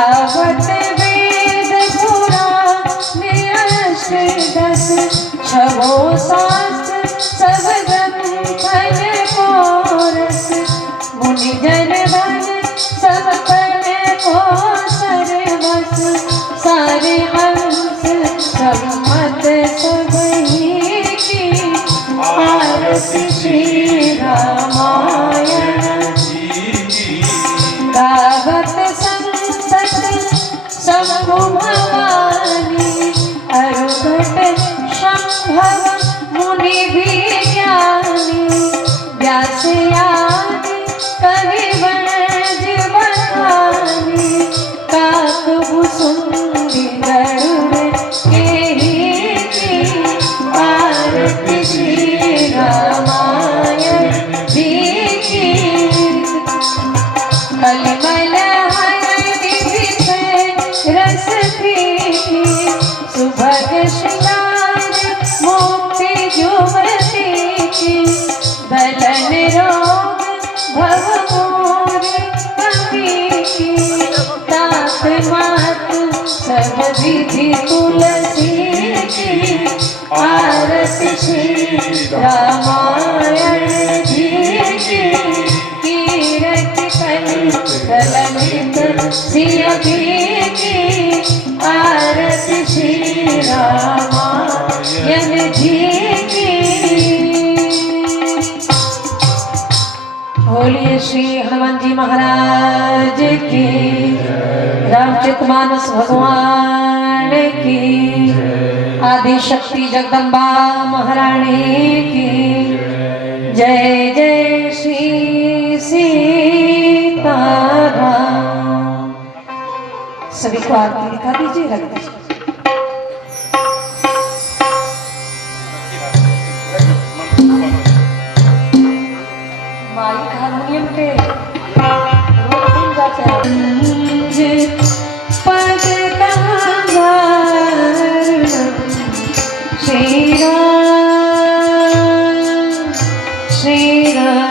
आवत वेद पुराण अष्टदश छवो शास्त्र सब ग्रंथन कोरस मुनि जन बन सब पढ़ को सर्वस सारे अंश सब मत सब ही की आरती श्री रामायण गावत संतत शंभु भवानी अरुघट संभव मुनि भी ज्ञानी व्यास आदि कवि वनज बखानी काकभुसुंडी गरुड़ केहि की आरती श्री रामायण जी की कलिमल हरदि रस प्रीति सुभग श्रृंगार मुक्ति जुवती की बलन रोग भव मोर कवि की तात मातु सब विधि तुलसी की आरती श्री रामायण जी की कलमित सिय की आरती श्री रामायण जी की। बोलिए श्री हनुमान जी महाराज की, रामचरितमानस भगवान की, आदि शक्ति जगदम्बा महारानी की जय। जय श्री सीताराम। सभी को आरती दिखा दीजिए, रख दीजिए। माइक हारमोनियम पे पद श्री राम श्री राम।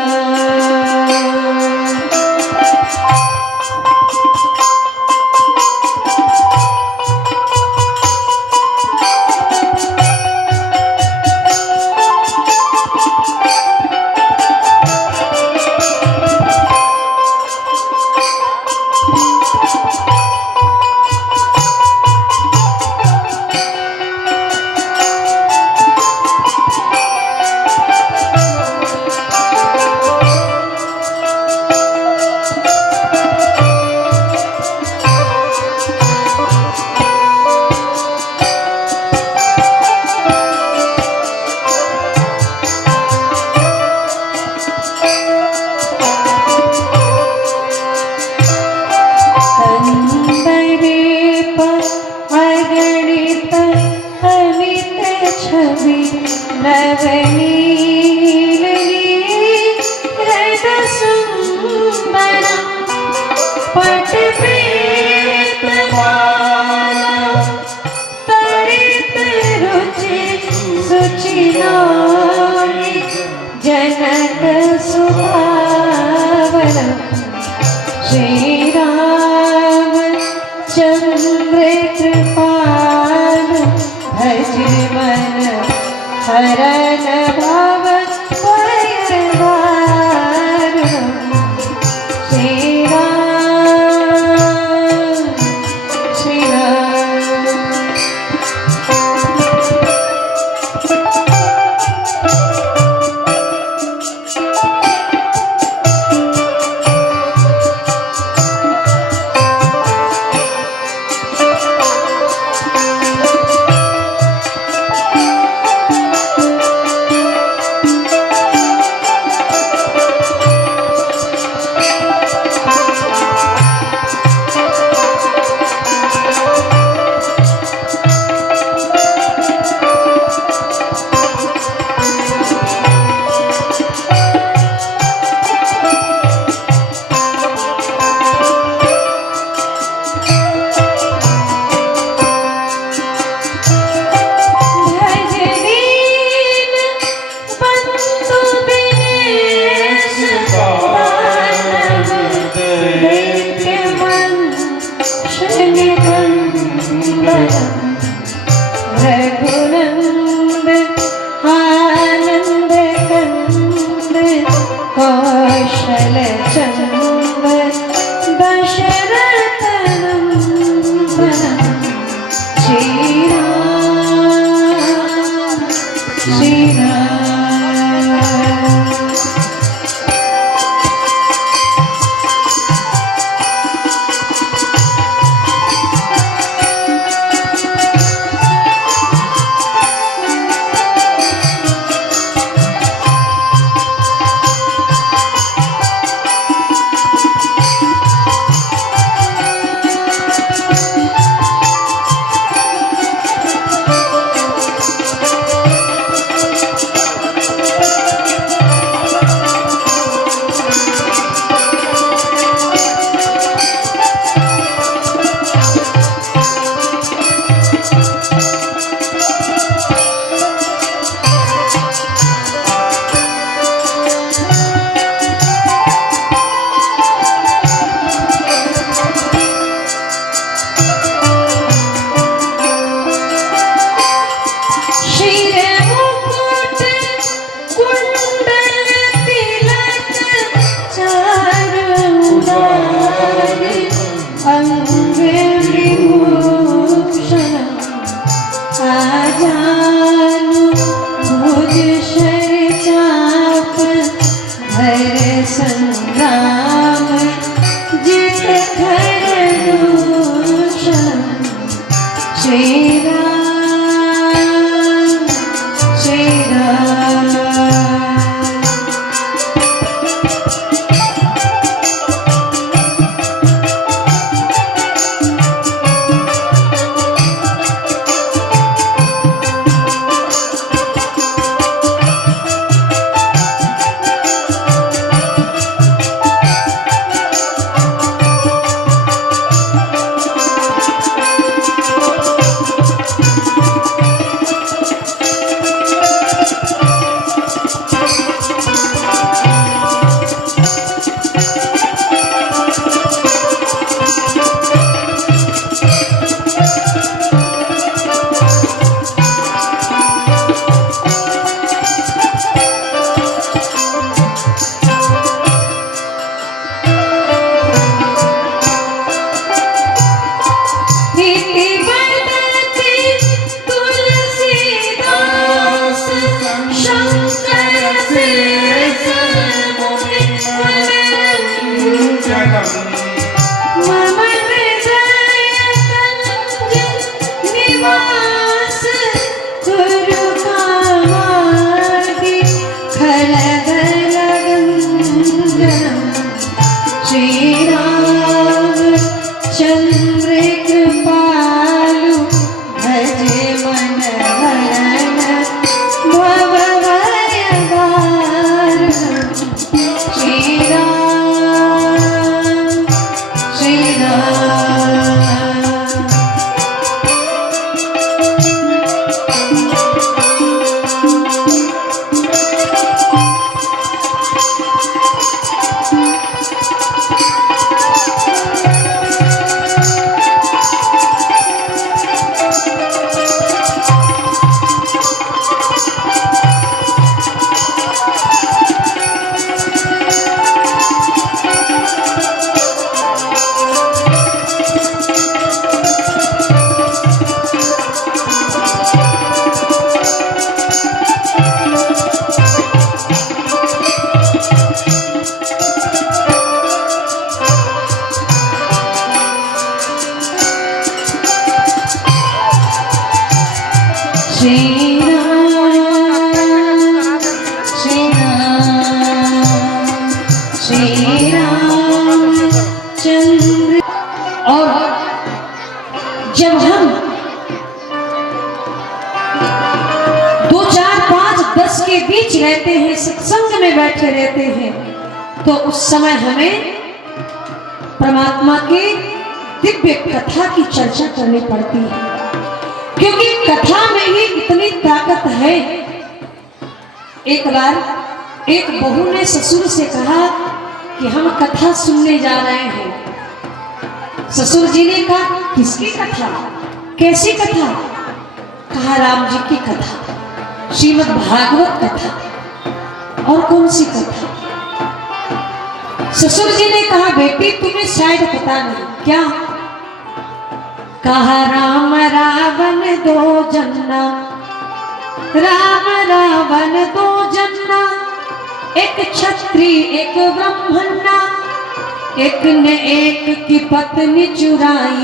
जनक सुहावना श्री राम चंद्र कृपाल भज मन हरन भव परिवार श्री राम श्री राम। रघुनंद आनंद कंद कौशल चंद दशरथ नंदन श्री राम श्री राम। संग्राम जित खरदूषण श्री राम श्री राम। जब हम 2, 4, 5, 10 के बीच रहते हैं, सत्संग में बैठे रहते हैं, तो उस समय हमें परमात्मा की दिव्य कथा की चर्चा करनी पड़ती है, क्योंकि कथा में ही इतनी ताकत है। एक बार एक बहू ने ससुर से कहा कि हम कथा सुनने जा रहे हैं। ससुर जी ने कहा किसकी कथा? कैसी कथा? कहा राम जी की कथा, श्रीमद् भागवत कथा। और कौन सी कथा? ससुर जी ने कहा बेटी तुम्हें शायद पता नहीं। क्या? कहा राम रावण दो जन्ना, राम रावण दो जन्ना, एक क्षत्रिय एक ब्राह्मणा, एक ने एक की पत्नी चुराई,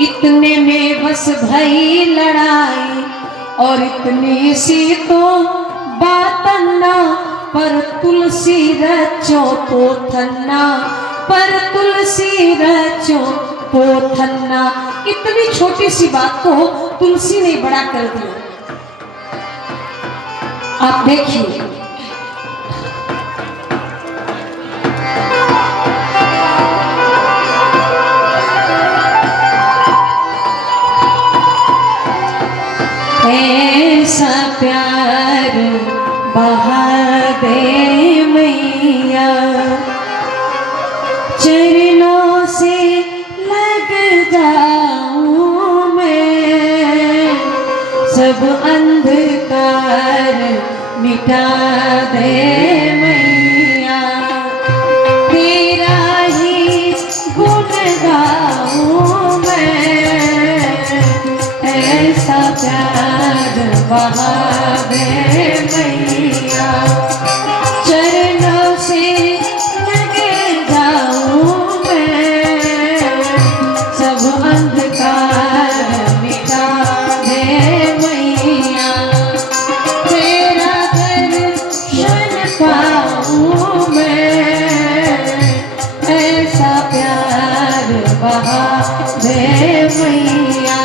इतने में बस भई लड़ाई, और इतनी सी तो बात ना, पर तुलसी रचो पोथन्ना, पर तुलसी रचो पोथन्ना। इतनी छोटी सी बात को तुलसी ने बड़ा कर दिया। आप देखिए, ऐसा प्यार बहा दे मैया, चरणों से लग जाऊं मैं, सब अंधकार मिटा दे मैया, तेरा ही गुण गाऊं मैं, ऐसा प्यार बहा दे मैया, चरणों से लग जाऊं मैं, सब अंधकार मिटा दे मैया, तेरा दर्शन पाऊं मैं, ऐसा प्यार बहा दे मैया।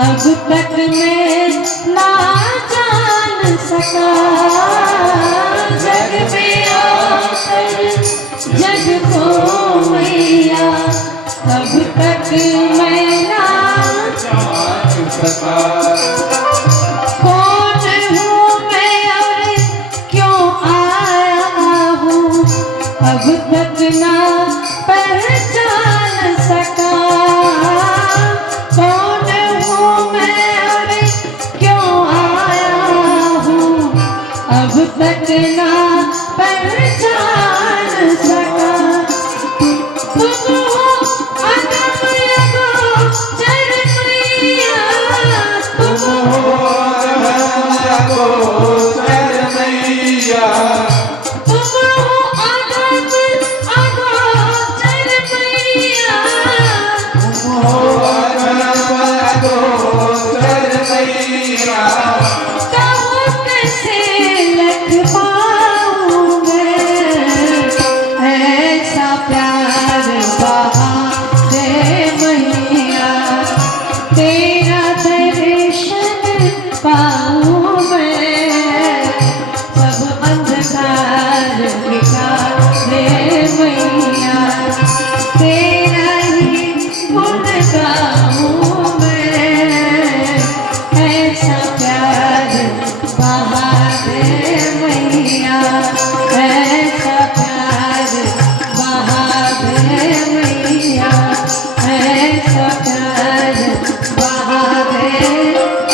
अब तक मैं ना जान सका, जग में आकर जग को मैया, अब तक मैं ना जान सका, कौन हूँ मैं और क्यों आया हूँ, अब तक ना पहचान सका, अब तक ना पहचान सका, तुम हो अदम अगोचर मैया, तुम हो अदम अगोचर मैया, तुम हो अदम अगोचर मैया, तुम हो अदम अगोचर मैया, पाऊं मैं, सब अंधकार मिटा दे मैया, तेरा ही गुण गाऊं मैं, ऐसा प्यार बहा दे मैया, ऐसा प्यार बहा दे मैया, ऐसा प्यार बहा दे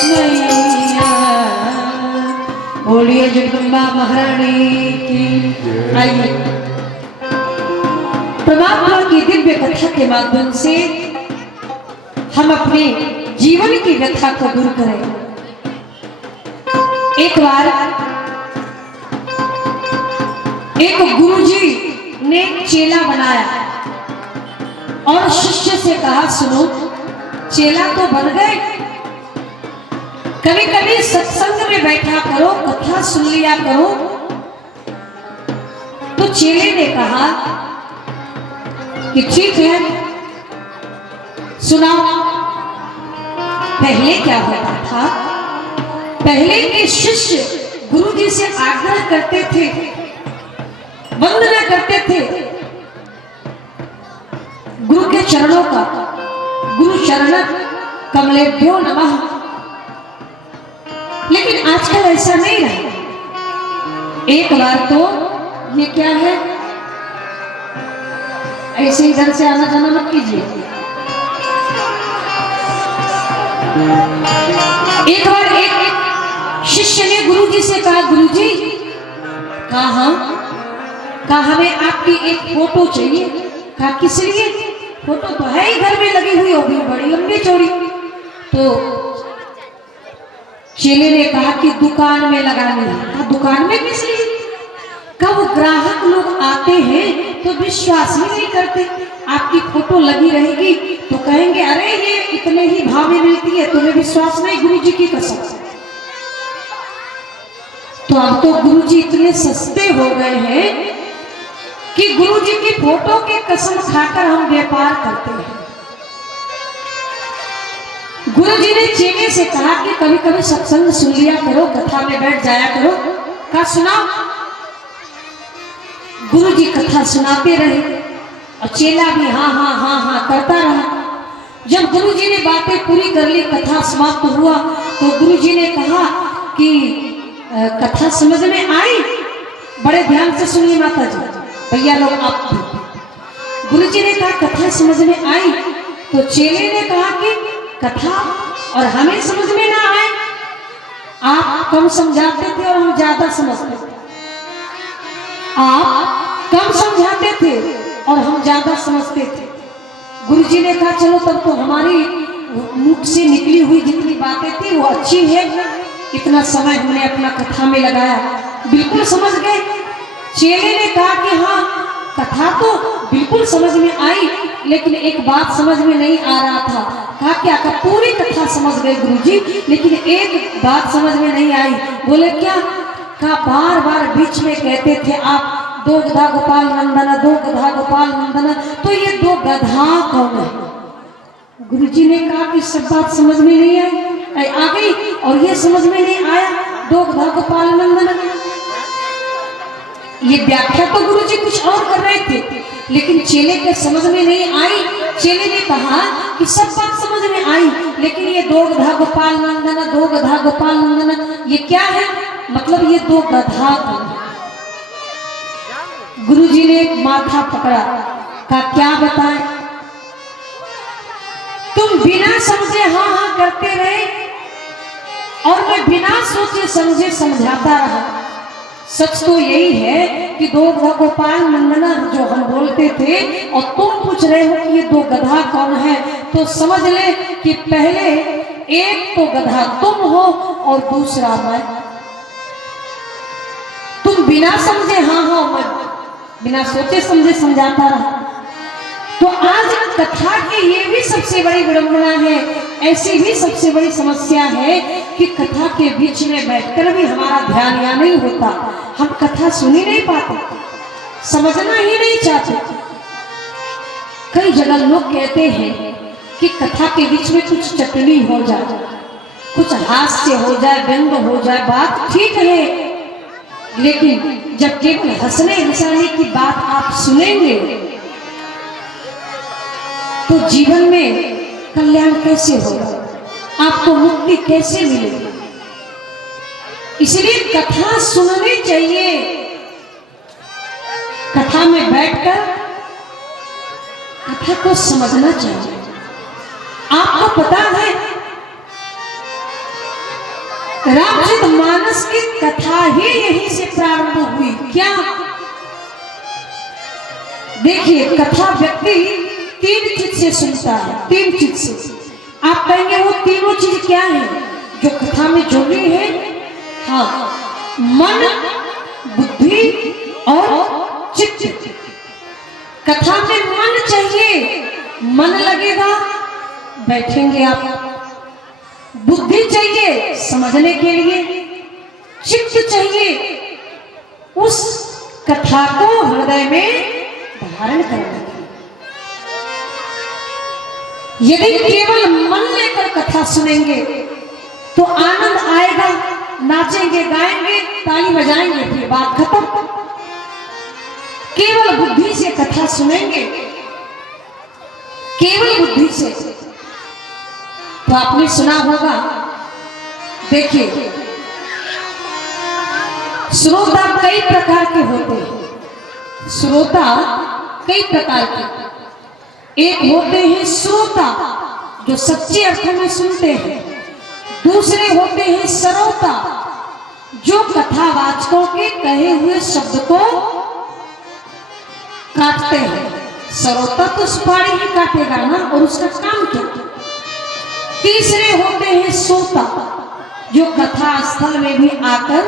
मैया। बोलिए जगदम्बा महारानी की। आइए परमात्मा की दिव्य कथा के माध्यम से हम अपने जीवन की व्यथा को दूर करें। एक बार एक गुरुजी ने चेला बनाया और शिष्य से कहा सुनो, चेला तो बन गए, कभी कभी सत्संग में बैठा करो, कथा सुन लिया करो। तो चेले ने कहा कि ठीक है, सुनाओ। पहले क्या होता था? पहले के शिष्य गुरु जी से आग्रह करते थे, वंदना करते थे गुरु के चरणों का, गुरु चरण कमलेभ्यो नमः। लेकिन आजकल ऐसा नहीं रहा। एक बार तो ये क्या है, ऐसे इधर से आना जाना मत कीजिए। एक बार एक शिष्य ने गुरु जी से कहा, गुरु जी कहा हमें आपकी एक फोटो चाहिए। कहा किस लिए? फोटो तो है ही घर में लगी हुई होगी, बड़ी लंबी चौड़ी। तो चेले ने कहा कि दुकान में लगानी है। कहा दुकान में किस लिए? कहा वो ग्राहक लोग आते हैं तो विश्वास ही नहीं करते, आपकी फोटो लगी रहेगी तो कहेंगे अरे ये इतने ही भाव में मिलती है, तुम्हें विश्वास नहीं? गुरु जी की कसम। तो अब तो गुरु जी इतने सस्ते हो गए हैं कि गुरु जी की फोटो के कसम खाकर हम व्यापार करते हैं। गुरु जी ने चेले से कहा कि कभी कभी सत्संग सुन लिया करो, कथा में बैठ जाया करो। कहा सुनाओ। गुरु जी कथा सुनाते रहे और चेला भी हाँ हाँ हाँ हाँ करता रहा। जब गुरु जी ने बातें पूरी कर ली, कथा समाप्त हुआ, तो गुरु जी ने कहा कि कथा समझ में आई? बड़े ध्यान से सुनिए माता जी, भैया लोग आप। गुरु जी ने कहा कथा समझ में आई? तो चेले ने कहा कि कथा और हमें समझ में ना आए, आप कम समझाते थे और हम ज्यादा समझते थे। आप कम समझाते थे और हम ज्यादा समझते थे। गुरुजी ने कहा चलो तब तो हमारी मुख से निकली हुई जितनी बातें थी वो अच्छी है, इतना समय हमने अपना कथा में लगाया, बिल्कुल समझ गए। चेले ने कहा कि हाँ कथा तो बिल्कुल समझ में आई, लेकिन एक बात समझ में नहीं आ रहा था। कहा क्या? कहा पूरी कथा समझ गए गुरुजी, लेकिन एक बात समझ में नहीं आई। बोले क्या? कहा बार बार बीच में कहते थे आप दो गधा गोपाल नंदन, दो गधा गोपाल नंदन, तो ये दो गधा कौन है? गुरुजी ने कहा कि सब बात समझ में नहीं आई, आ गई और ये समझ में नहीं आया दो गधा गोपाल नंदन। ये व्याख्या तो गुरुजी कुछ और कर रहे थे, लेकिन चेले के समझ में नहीं आई। चेले ने कहा कि सब बात समझ में आई, लेकिन ये दो गधा गोपाल नंदन, दो गधा गोपाल नंदन ये क्या है? मतलब ये दो गधा कौन है? गुरुजी ने माथा पकड़ा, कहा क्या बताएं? तुम बिना समझे हाँ हाँ करते रहे और मैं बिना सोचे समझे समझाता रहा। सच तो यही है कि दो गोपाल नंदना जो हम बोलते थे और तुम पूछ रहे हो कि ये दो गधा कौन है, तो समझ ले कि पहले एक तो गधा तुम हो और दूसरा मैं। तुम बिना समझे हाँ हाँ मैं बिना सोचे समझे समझाता रहा। तो आज कथा की ये भी सबसे बड़ी विडंबना है, ऐसी भी सबसे बड़ी समस्या है कि कथा के बीच में बैठकर भी हमारा ध्यान यहाँ नहीं होता, हम कथा सुन ही नहीं पाते, समझना ही नहीं चाहते। कई जगह लोग कहते हैं कि कथा के बीच में कुछ चटनी हो जाए, कुछ हास्य हो जाए, व्यंग हो जाए, बात ठीक है, लेकिन जब केवल हंसने हंसाने की बात आप सुनेंगे तो जीवन में कल्याण कैसे होगा, आपको मुक्ति कैसे मिलेगी? इसलिए कथा सुननी चाहिए। कथा में बैठकर कथा को समझना चाहिए। आपको पता है रामचरितमानस की कथा ही यहीं से प्रारंभ हुई। क्या? देखिए कथा व्यक्ति तीन चीज से सुनता है, तीन चीज से। आप कहेंगे वो तीनों चीज क्या है जो कथा में जुड़ी है? हाँ, मन, बुद्धि और चित्त। कथा में मन चाहिए, मन लगेगा बैठेंगे आप। बुद्धि चाहिए, समझने के लिए चित्त चाहिए, उस कथा को हृदय में धारण करने के लिए। यदि केवल मन लेकर कथा सुनेंगे तो आनंद आएगा, नाचेंगे, गाएंगे, ताली बजाएंगे, फिर बात खत्म। केवल बुद्धि से कथा सुनेंगे, केवल बुद्धि से, तो आपने सुना होगा, देखिए श्रोता कई प्रकार के होते हैं। श्रोता कई प्रकार के, एक होते हैं श्रोता जो सच्चे अर्थों में सुनते हैं, दूसरे होते हैं श्रोता जो कथावाचकों के कहे हुए शब्द को काटते हैं। श्रोता तो सुपारी ही काटेगा ना, और उसका काम क्या। तीसरे होते हैं श्रोता जो कथा स्थल में भी आकर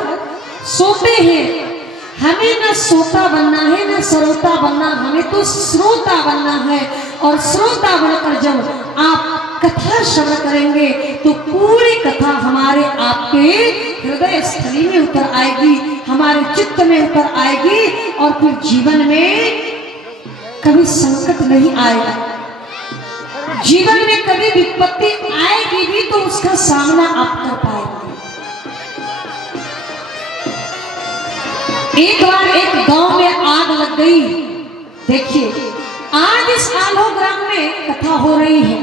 सोते हैं। हमें न श्रोता बनना है न श्रोता बनना, हमें तो श्रोता बनना है। और श्रोता बनकर जब आप कथा श्रवण करेंगे तो पूरी कथा हमारे आपके हृदय स्थली में उतर आएगी, हमारे चित्त में उतर आएगी, और फिर जीवन में कभी संकट नहीं आएगा। जीवन में कभी विपत्ति आएगी भी तो उसका सामना आप कर पाएंगे। एक बार एक गांव में आग लग गई। देखिए आज इस आलो ग्राम में कथा हो रही है,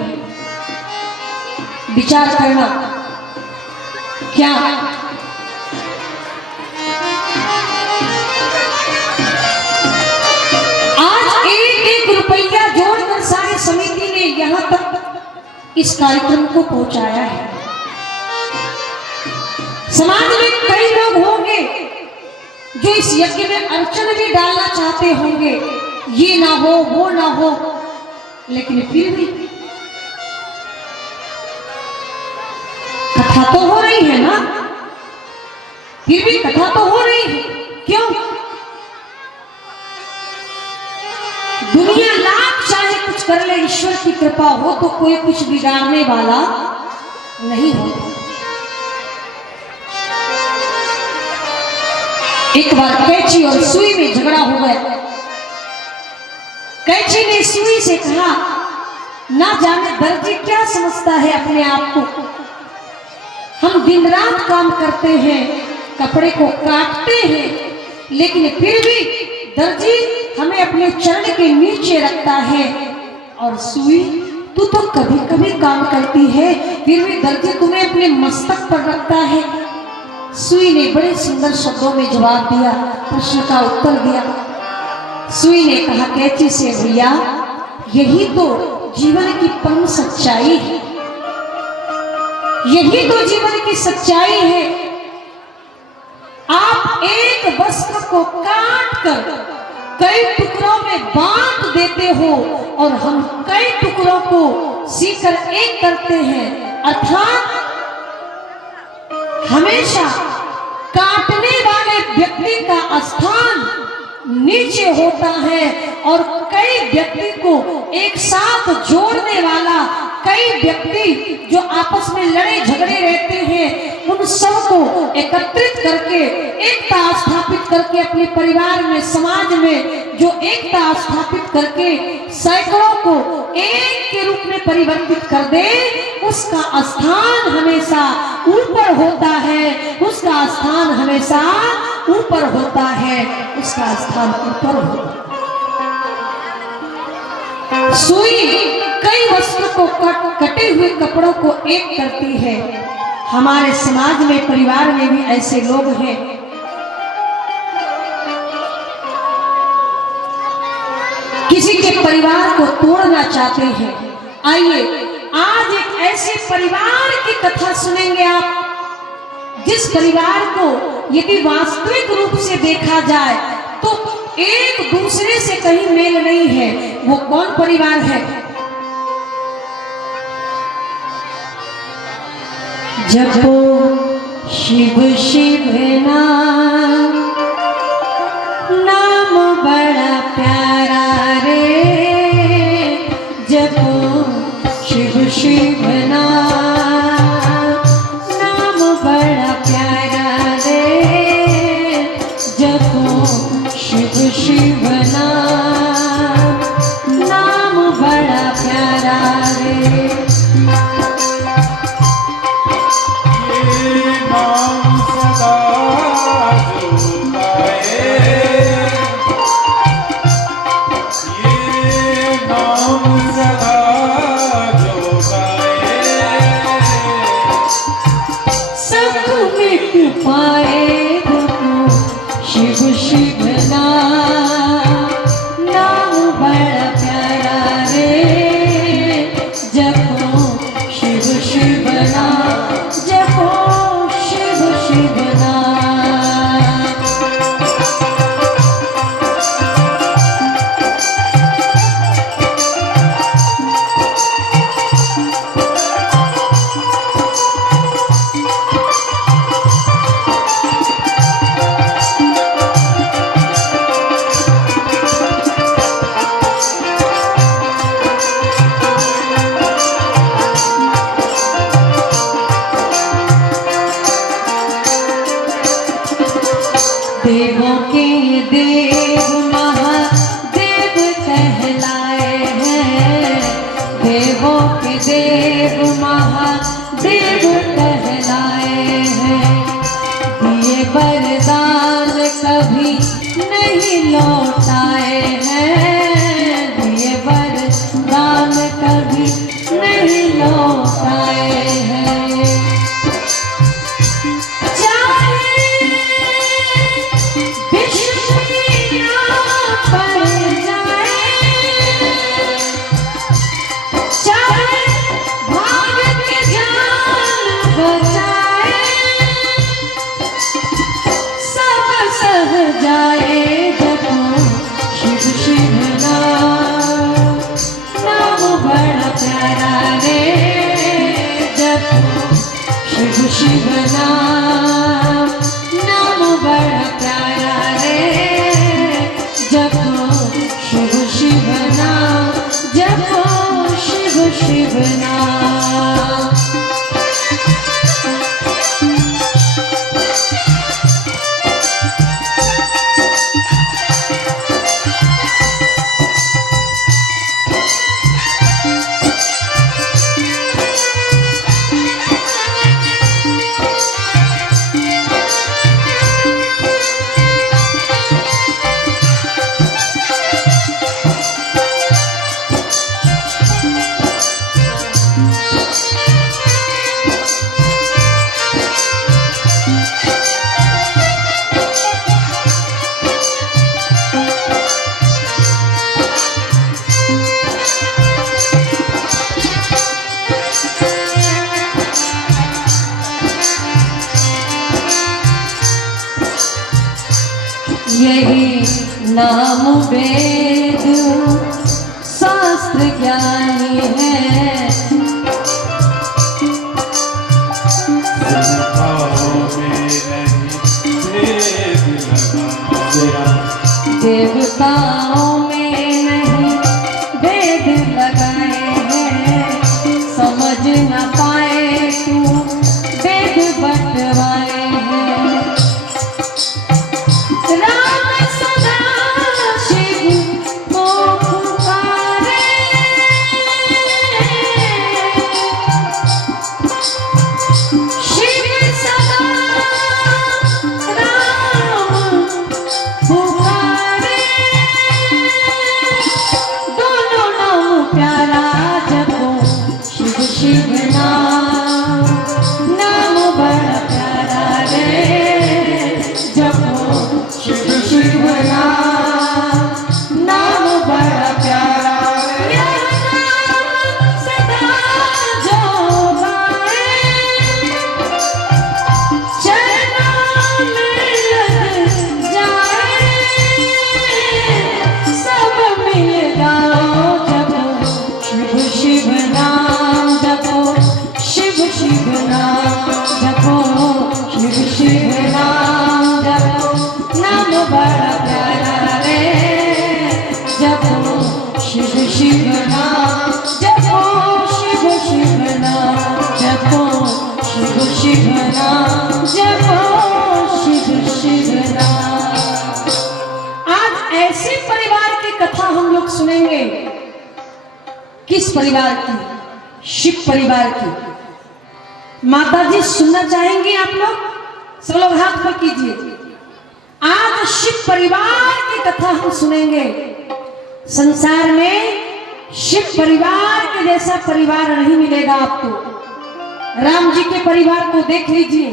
विचार करना क्या आज एक रुपया जोड़कर सारी समिति ने यहां तक इस कार्यक्रम को पहुंचाया है। समाज में कई लोग होंगे जो इस यज्ञ में अड़चन भी डालना चाहते होंगे, ये ना हो वो ना हो, लेकिन फिर भी कथा तो हो रही है ना, फिर भी कथा तो हो रही है। क्यों? दुनिया लाख चाहे कुछ कर ले, ईश्वर की कृपा हो तो कोई कुछ बिगाड़ने वाला नहीं होता। एक बार कैंची और सुई में झगड़ा हो गया। कैंची ने सुई से कहा, ना जाने दर्जी क्या समझता है अपने आप को, हम दिन रात काम करते हैं, कपड़े को काटते हैं, लेकिन फिर भी दर्जी हमें अपने चरण के नीचे रखता है, और सुई तू तो कभी कभी काम करती है, फिर भी दर्जी तुम्हें अपने मस्तक पर रखता है। सुई ने बड़े सुंदर शब्दों में जवाब दिया, प्रश्न का उत्तर दिया। सुई ने कहा कैंची से, भैया यही तो जीवन की परम सच्चाई है, यही तो जीवन की सच्चाई है। आप एक वस्त्र को काट कर कई टुकड़ों में बांट देते हो, और हम कई टुकड़ों को सीकर एक करते हैं, अर्थात हमेशा काटने वाले व्यक्ति का स्थान नीचे होता है, और कई व्यक्ति को एक साथ जोड़ने वाला, कई व्यक्ति जो आपस में लड़े झगड़े रहते हैं, उन सबको एकत्रित करके एकता स्थापित करके अपने परिवार में, समाज में जो एकता स्थापित करके सैकड़ों को एक के रूप में परिवर्तित कर दे, उसका स्थान हमेशा ऊपर होता है, उसका स्थान हमेशा ऊपर होता है, उसका स्थान ऊपर होता है। सुई कई वस्त्र को कटे हुए कपड़ों को एक करती है। हमारे समाज में, परिवार में भी ऐसे लोग हैं, किसी के परिवार को तोड़ना चाहते हैं। आइए आज एक ऐसे परिवार की कथा सुनेंगे आप, जिस परिवार को यदि वास्तविक रूप से देखा जाए तो एक दूसरे से कहीं मेल नहीं है। वो कौन परिवार है? जपो शिव शिव नाम, नाम बड़ा प्यारा रे, जपो शिव शिव नाम, नाम बड़ा शिव नाम, नाम बड़ा प्यारा रे, जपो शिव शिव नाम, जपो शिव शिव नाम। यही नाम वेद शास्त्र ज्ञानी है, देवताओं में नहीं वेद लगाए हैं, समझ न पाए तू वेद बटवाए हैं। राम सदा शिव को पुकारे, शिव सदा राम पुकारे, दोनों नाम प्यारा जपो शिव शिव नाम, नाम बड़ा प्यारा रे, जपो शिव शिव नाम, नाम बड़ा प्यारा। यह नाम सदा जो गाए, चरणों में लग जाए, सब मिल गाओ जपो शिव शिव नाम, जपो शिव शिव नाम, जपो शिव शिव नाम, जपो नाम बड़ा प्यारा रे, जपो शिव शिव नाम, जपो शिव शिव नाम, जपो शिव शिव नाम, जपो शिव शिव नाम। आज ऐसे परिवार की कथा हम लोग सुनेंगे। किस परिवार की? शिव परिवार की। माता जी सुनना चाहेंगे आप लोग? सब लोग हाथ पर कीजिए। आज शिव परिवार की कथा हम सुनेंगे। संसार में शिव परिवार के जैसा परिवार नहीं मिलेगा आपको। राम जी के परिवार को देख लीजिए,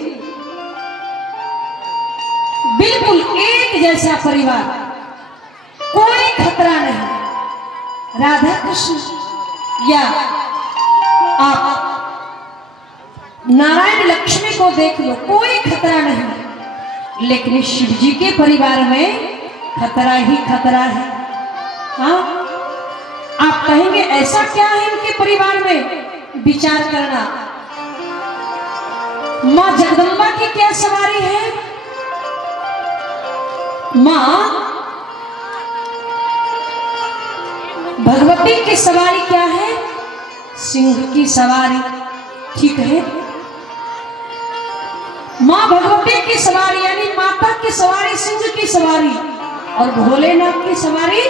बिल्कुल एक जैसा परिवार, कोई खतरा नहीं। राधा कृष्ण या आप नारायण लक्ष्मी को देख लो, कोई खतरा नहीं। लेकिन शिव जी के परिवार में खतरा ही खतरा है। हाँ, आप कहेंगे ऐसा क्या है इनके परिवार में? विचार करना। मां जगदम्बा की क्या सवारी है? मां भगवती की सवारी क्या है? सिंह की सवारी। ठीक है, मां भगवती की सवारी यानी माता की सवारी सिंह की सवारी, और भोलेनाथ की सवारी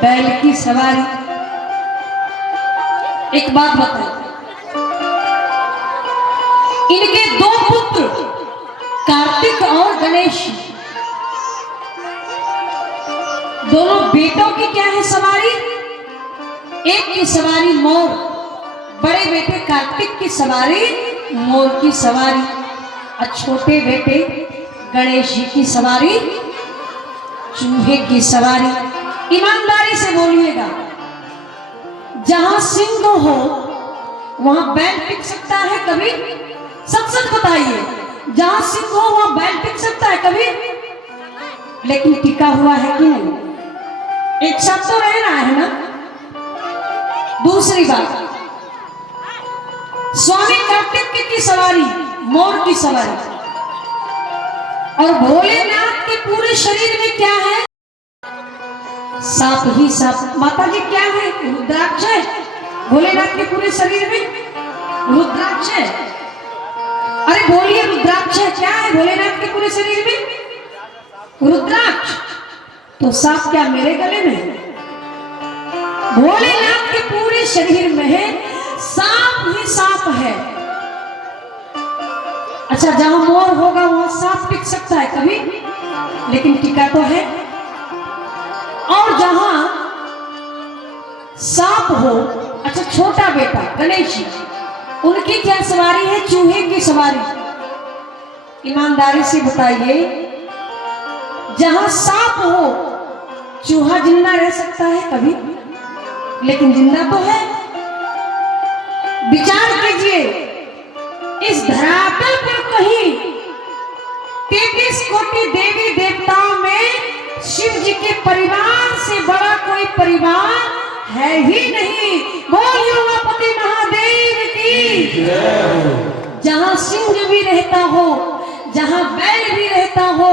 बैल की सवारी। एक बात बताओ, इनके दो पुत्र कार्तिक और गणेश, दोनों बेटों की क्या है सवारी? एक की सवारी मोर, बड़े बेटे कार्तिक की सवारी मोर की सवारी, और छोटे बेटे गणेश जी की सवारी चूहे की सवारी। ईमानदारी से बोलिएगा, जहां सिंह हो वहां बैल टिक सकता है कभी? सच सच बताइए, जहां सिंह हो वहां बैल टिक सकता है कभी? लेकिन टिका हुआ है कि नहीं? एक साथ तो रह रहा है ना। दूसरी बात, स्वामी कार्तिक की सवारी मोर की सवारी। और भोलेनाथ के पूरे शरीर में क्या है? सांप ही सांप। माता जी क्या है? रुद्राक्ष है। भोलेनाथ के पूरे शरीर में रुद्राक्ष है। अरे बोलिए, रुद्राक्ष है क्या है भोलेनाथ के पूरे शरीर में? रुद्राक्ष। तो सांप क्या मेरे गले में है? भोलेनाथ के पूरे शरीर में है, सांप ही सांप है। अच्छा, जहां मोर होगा वहां सांप टिक सकता है कभी, लेकिन टिका तो है। और जहां सांप हो, अच्छा छोटा बेटा गणेश जी, उनकी क्या सवारी है? चूहे की सवारी। ईमानदारी से बताइए, जहां सांप हो चूहा जिंदा रह सकता है कभी? लेकिन जिंदा तो है। विचार कीजिए, इस धरातल पर कहीं 33 कोटि देवी देवताओं में शिव जी के परिवार से बड़ा कोई परिवार है ही नहीं। बोलिए उमापति महादेव की। जहां सिंह भी रहता हो, जहां बैल भी रहता हो,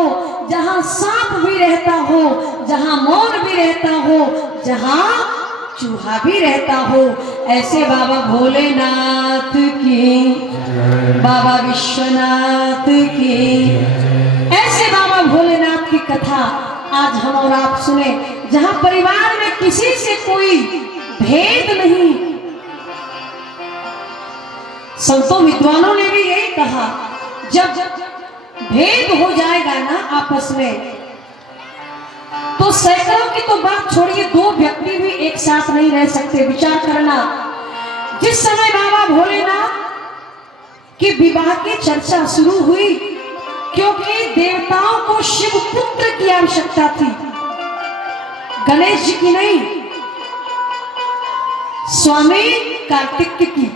जहां सांप भी रहता हो, जहां मोर भी रहता हो, जहां चूहा भी रहता हो, ऐसे बाबा भोलेनाथ की, बाबा विश्वनाथ की, ऐसे बाबा भोलेनाथ की कथा आज हम और आप सुने, जहां परिवार में किसी से कोई भेद नहीं। संतों विद्वानों ने भी यही कहा, जब भेद हो जाएगा ना आपस में, तो सैकड़ों की तो बात छोड़िए, दो व्यक्ति भी एक साथ नहीं रह सकते। विचार करना, जिस समय बाबा भोलेनाथ की विवाह की चर्चा शुरू हुई, क्योंकि देवताओं को शिव पुत्र की आवश्यकता थी, गणेश जी की नहीं, स्वामी कार्तिक की,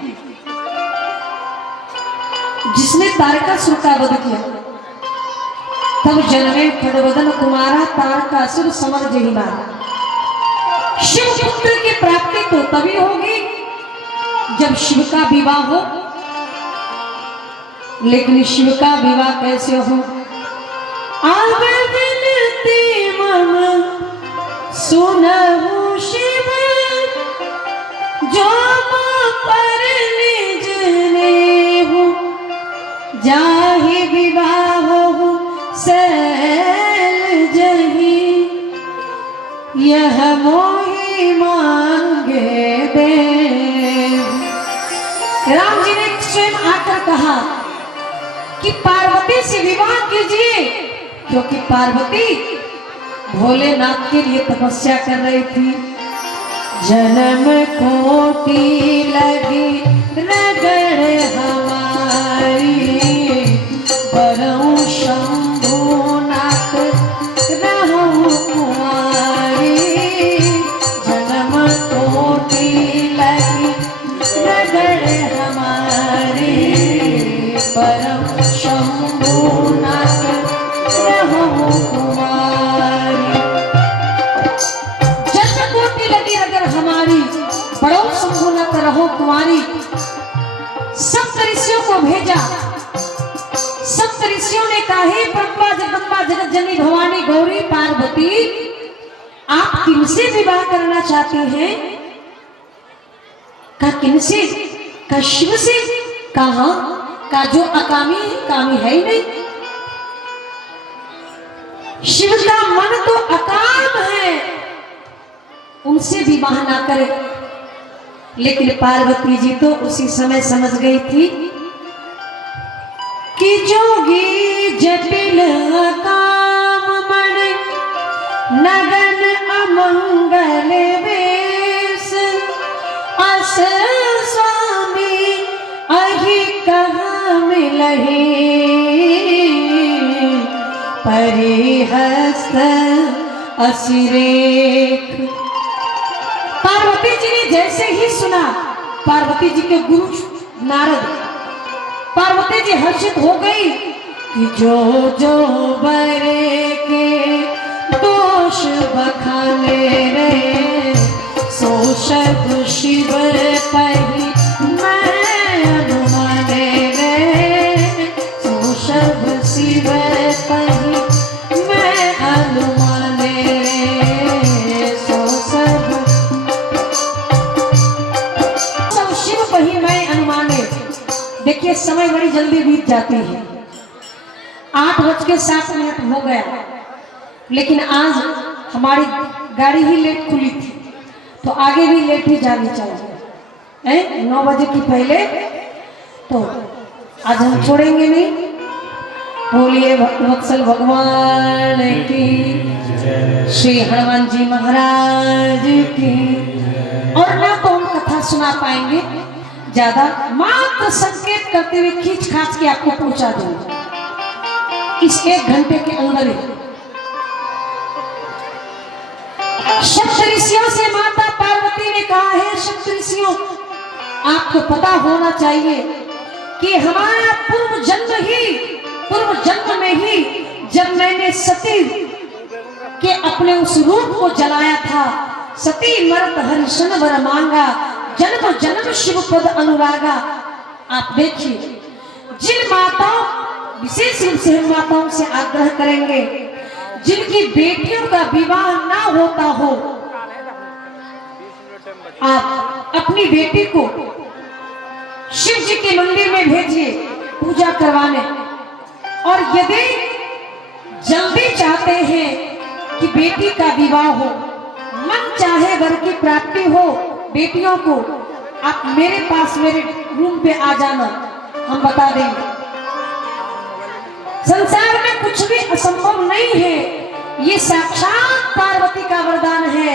जिसने तारकासुर का वध किया। तब जन्मे खड़वदन कुमारा, तारकासुर समर जहि मारा। शिव पुत्र की प्राप्ति तो तभी होगी जब शिव का विवाह हो। लेकिन शिव का विवाह कैसे हो? आवे विनती मम सुनहु शिव, जो पर निज नेहु, जाहि विवाह हो सैल जही, यह मोहि मांगे दे। राम जी ने स्वयं आकर कहा कि पार्वती से विवाह कीजिए, क्योंकि पार्वती भोलेनाथ के लिए तपस्या कर रही थी। जन्म कोटि लगी रगड़ हमारी, बरऊं शंभुनाथ रहूं कुंवारी। जन्म कोटि लगी रगड़ हमारी, बरऊं शंभुनाथ रहूं कुंवारी। जन्म कोटि लगी रगड़ हमारी, बरऊं शंभुनाथ रहूं कुंवारी। सप्त ऋषियों को भेजा। सप्त ऋषियों ने कहा, हे ब्रह्मा जगदम्बा जगत जननी भवानी गौरी पार्वती, आप किनसे विवाह करना चाहते हैं? का किनसे? का शिव से? कहा का जो अकामी है, कामी है ही नहीं। शिव का मन तो अकाम है, उनसे विवाह ना करे। लेकिन पार्वती जी तो उसी समय समझ गई थी कि जोगी जटिल काम मन, नगन अमंगल वेश, अस स्वामी अहि कहाँ मिलहि, परिहस्त असिरेख। पार्वती जी ने जैसे ही सुना, पार्वती जी के गुरु नारद, पार्वती जी हर्षित हो गई कि जो जो बरे के दोष बखाने रे, सो शब्द शिव पही मैं अनुमाने रे। सब शिव कही मैं अनुमाने सो सब शिव कही मैं अनुमाने। देखिए समय बड़ी जल्दी बीत जाती है। 8:07 हो गया, लेकिन आज हमारी गाड़ी ही लेट खुली थी, तो आगे भी लेट ही जानी चाहिए 9 बजे की पहले। तो आज हम छोड़ेंगे नहीं। बोलिए भक्तवत्सल भगवान की, श्री हनुमान जी महाराज की। और ना तो हम कथा सुना पाएंगे ज्यादा, मात्र संकेत करते हुए खींच खाच के आपको पहुंचा देंगे इस 1 घंटे के अंदर ही। सप्त ऋषियों से माता पार्वती ने कहा है, सप्त ऋषियों आपको पता होना चाहिए कि हमारा पूर्व जन्म में ही जब मैंने सती के अपने उस रूप को जलाया था, सती मरत हरिशन वर मांगा, जन्म जन्म शिव पद अनुरागा। आप देखिए, जिन माताओं, विशेष रूप से हम माताओं से आग्रह करेंगे जिनकी बेटियों का विवाह ना होता हो, आप अपनी बेटी को शिव जी के मंदिर में भेजिए पूजा करवाने। और यदि जल्दी चाहते हैं कि बेटी का विवाह हो, मन चाहे वर की प्राप्ति हो बेटियों को, आप मेरे पास मेरे रूम पे आ जाना, हम बता देंगे। संसार में कुछ भी असंभव नहीं है, ये साक्षात पार्वती का वरदान है।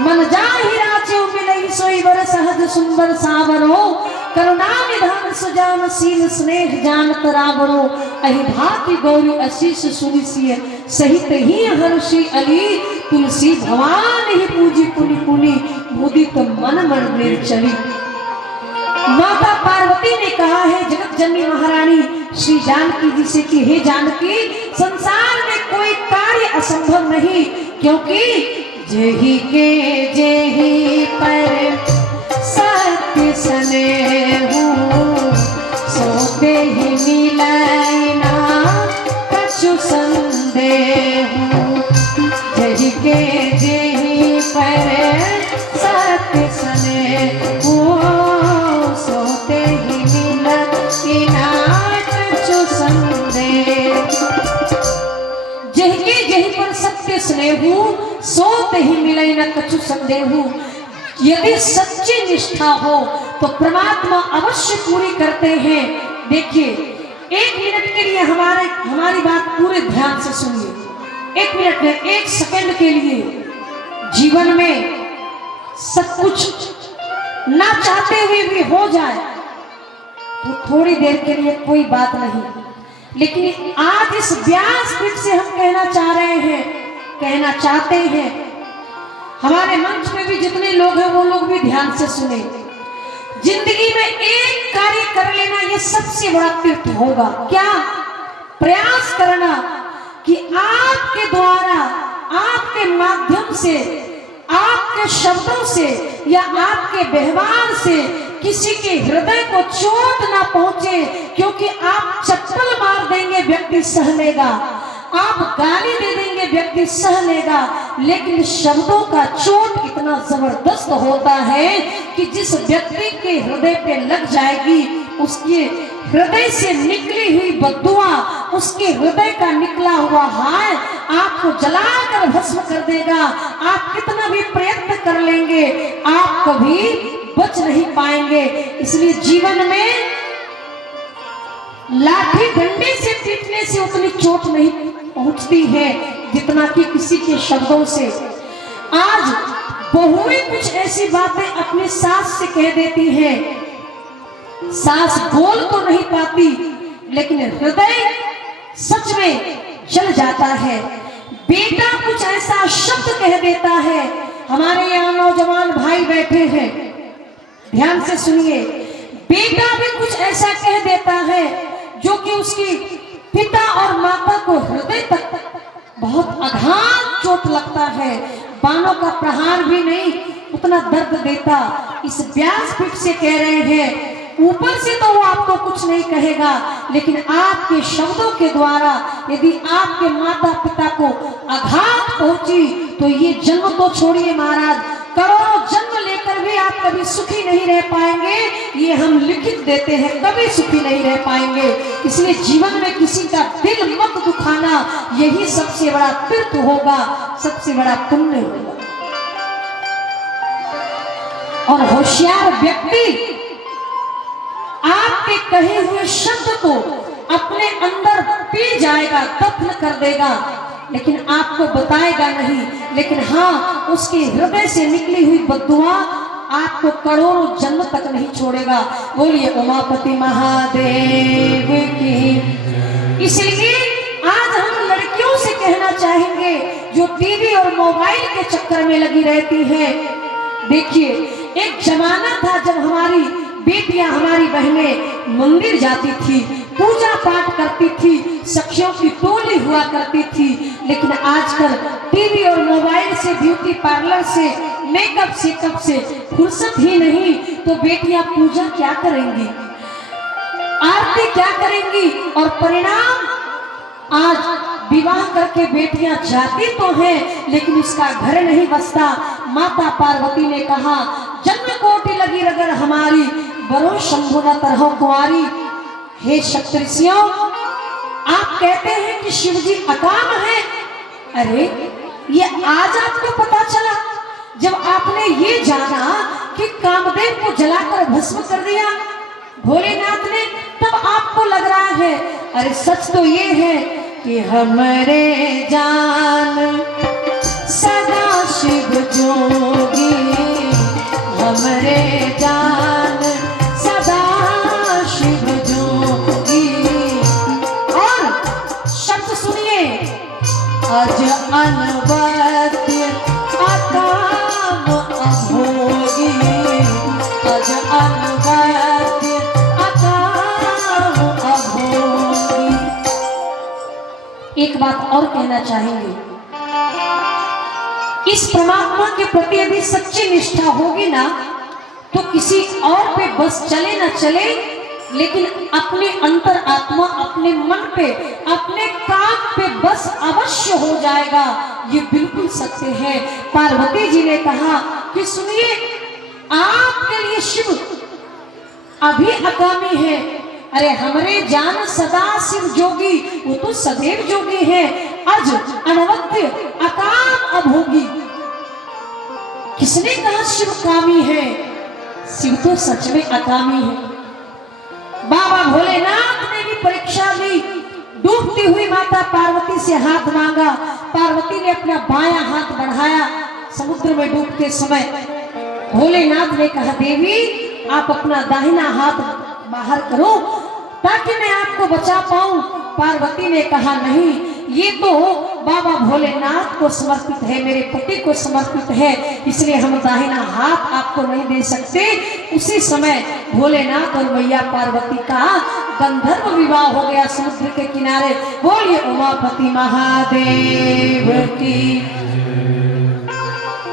मन जाहि राचो मिलई सोई वर सहज सुंदर सावरो, करुणा निधान सुजान सील स्नेह जानत रावरो, अहि भाति गौरी आशीष सुनिसिय सहित ही हर्षि अली, तुलसी भवान ही पूजी पुनि पुनि मुदित मन मन चली। माता पार्वती ने कहा है जगत जननी महारानी श्री जानकी जी से कि हे जानकी, संसार में कोई कार्य असंभव नहीं, क्योंकि जेहि के जेहि पर सत्य स्नेहु, सोते ही मिलै ना कछु संदेहु। जेहि के जेहि पर सत्य स्नेहु, सोते ही मिलै ना कछु संदेहु। जेहि के जेहि पर सत्य स्नेहु, सोते ही मिलै ना कछु संदेहु। यदि सच्ची निष्ठा हो तो परमात्मा अवश्य पूरी करते हैं। देखिए, 1 मिनट के लिए हमारी बात पूरे ध्यान से सुनिए। 1 मिनट में 1 सेकंड के लिए जीवन में सब कुछ ना चाहते हुए भी हो जाए तो थोड़ी देर के लिए कोई बात नहीं, लेकिन आज इस व्यासपीठ से हम कहना चाहते हैं, हमारे मंच में भी जितने लोग हैं वो लोग भी ध्यान से सुने। जिंदगी में एक कार्य कर लेना ये सबसे बड़ा तीर्थ होगा। क्या? प्रयास करना कि आपके द्वारा, आपके माध्यम से, आपके शब्दों से या आपके व्यवहार से किसी के हृदय को चोट ना पहुंचे, क्योंकि आप चप्पल मार देंगे व्यक्ति सह लेगा, आप गाली दे देंगे व्यक्ति सह लेगा, लेकिन शब्दों का चोट इतना जबरदस्त होता है कि जिस व्यक्ति के हृदय पे लग जाएगी, उसके हृदय से निकली हुई बद्दुआ, उसके हृदय का निकला हुआ हाय आपको जलाकर भस्म कर देगा। आप कितना भी प्रयत्न कर लेंगे, आप कभी बच नहीं पाएंगे। इसलिए जीवन में लाठी डंडे से पीटने से उतनी चोट नहीं पहुंचती है जितना कि किसी के शब्दों से। आज बहुएं कुछ ऐसी बातें अपनी सास से कह देती हैं, सास बोल तो नहीं पाती लेकिन हृदय सच में जल जाता है। बेटा कुछ ऐसा शब्द कह देता है, हमारे यहाँ नौजवान भाई बैठे हैं, ध्यान से सुनिए, बेटा भी कुछ ऐसा कह देता है जो कि उसकी पिता और माता को हृदय तक बहुत आघात चोट लगता है, बाणों का प्रहार भी नहीं उतना दर्द देता। इस व्यासपीठ से कह रहे हैं ऊपर से तो वो आपको कुछ नहीं कहेगा, लेकिन आपके शब्दों के द्वारा यदि आपके माता पिता को आघात पहुंची तो ये जन्म तो छोड़िए महाराज, करोड़ों जन्म लेकर भी आप कभी सुखी नहीं रह पाएंगे। ये हम लिखित देते हैं, कभी सुखी नहीं रह पाएंगे। इसलिए जीवन में किसी का दिल मत दुखाना, यही सबसे बड़ा तीर्थ होगा, सबसे बड़ा पुण्य होगा। और होशियार व्यक्ति आपके कहे हुए शब्द को अपने अंदर पी जाएगा, दफन कर देगा, लेकिन आपको बताएगा नहीं। लेकिन हाँ, उसके हृदय से निकली हुई बद्दुआ आपको करोड़ों जन्म तक नहीं छोड़ेगा। बोलिए उमापति महादेव की। इसलिए आज हम लड़कियों से कहना चाहेंगे जो टीवी और मोबाइल के चक्कर में लगी रहती हैं। देखिए, एक जमाना था जब हमारी बेटियां, हमारी बहनें मंदिर जाती थी, पूजा पाठ करती थी, सखियों की टोली हुआ करती थी। लेकिन आजकल टीवी और मोबाइल से, ब्यूटी पार्लर से, मेकअप शेकअप से फुर्सत ही नहीं, तो बेटियां पूजा क्या करेंगी, आरती क्या करेंगी? और परिणाम, आज विवाह करके बेटियां जाती तो हैं, लेकिन इसका घर नहीं बसता। माता पार्वती ने कहा, जन्म कोटि लगी रगर हमारी, बरो शंभु न तरहो कुंवारी। हे सप्तऋषियों, आप कहते हैं कि शिव जी अकाम है। अरे, ये आज आपको पता चला जब आपने ये जाना कि कामदेव को जलाकर भस्म कर दिया भोलेनाथ ने, तब आपको लग रहा है। अरे सच तो ये है कि हमरे जान सदा शिव जोगी, हमरे जान सदा शिव जोगी। और शब्द सुनिए, अज अनवद्य अकाम अभोगी, अज अनवद्य अकाम अभोगी। एक बात और कहना चाहेंगे, इस परमात्मा के प्रति यदि सच्ची निष्ठा होगी ना, तो किसी और पे बस चले ना चले, लेकिन अपने अंतर आत्मा, अपने मन पे, अपने काम पे बस अवश्य हो जाएगा। ये बिल्कुल सत्य है। पार्वती जी ने कहा कि सुनिए, आपके लिए शिव अभी अकामी है। अरे हमरे जान सदा शिव जोगी, वो तो सदैव जोगी है। अज अनवद्य अकाम अभोगी। किसने कहा शिव कामी है? शिव तो सच में अकामी है। बाबा भोलेनाथ ने भी परीक्षा ली, डूबती हुई माता पार्वती से हाथ मांगा। पार्वती ने अपना बायां हाथ बढ़ाया समुद्र में डूबते समय। भोलेनाथ ने कहा, देवी आप अपना दाहिना हाथ बाहर करो ताकि मैं आपको बचा पाऊं। पार्वती ने कहा, नहीं, ये तो बाबा भोलेनाथ को समर्पित है, मेरे पति को समर्पित है, इसलिए हम दाहिना हाथ आपको नहीं दे सकते। उसी समय भोलेनाथ और मैया पार्वती का गंधर्व विवाह हो गया समुद्र के किनारे। बोलिए उमापति महादेव की।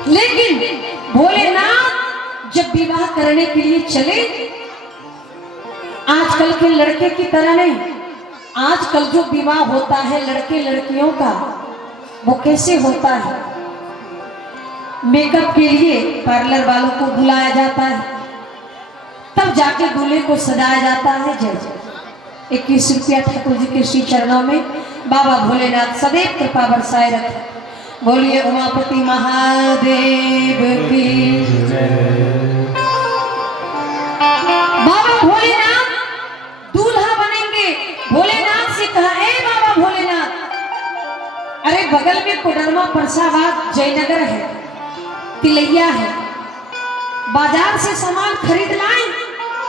लेकिन भोलेनाथ जब विवाह करने के लिए चले, आजकल के लड़के की तरह नहीं। आजकल जो विवाह होता है लड़के लड़कियों का, वो कैसे होता है? मेकअप के लिए पार्लर वालों को बुलाया जाता है, तब जाके दूल्हे को सजाया जाता है। जय जय। 21 रुपया ठाकुर जी के श्री चरणों में बाबा भोलेनाथ सदैव कृपा बरसाए रखे। बोलिए उमापति महादेव की। बाबा भोलेनाथ दूल्हा बनेंगे। भोलेनाथ से कहा, ए बाबा भोलेनाथ, अरे बगल में कोडरमा परसावाद जयनगर है, तिलैया है, बाजार से सामान खरीद लाए,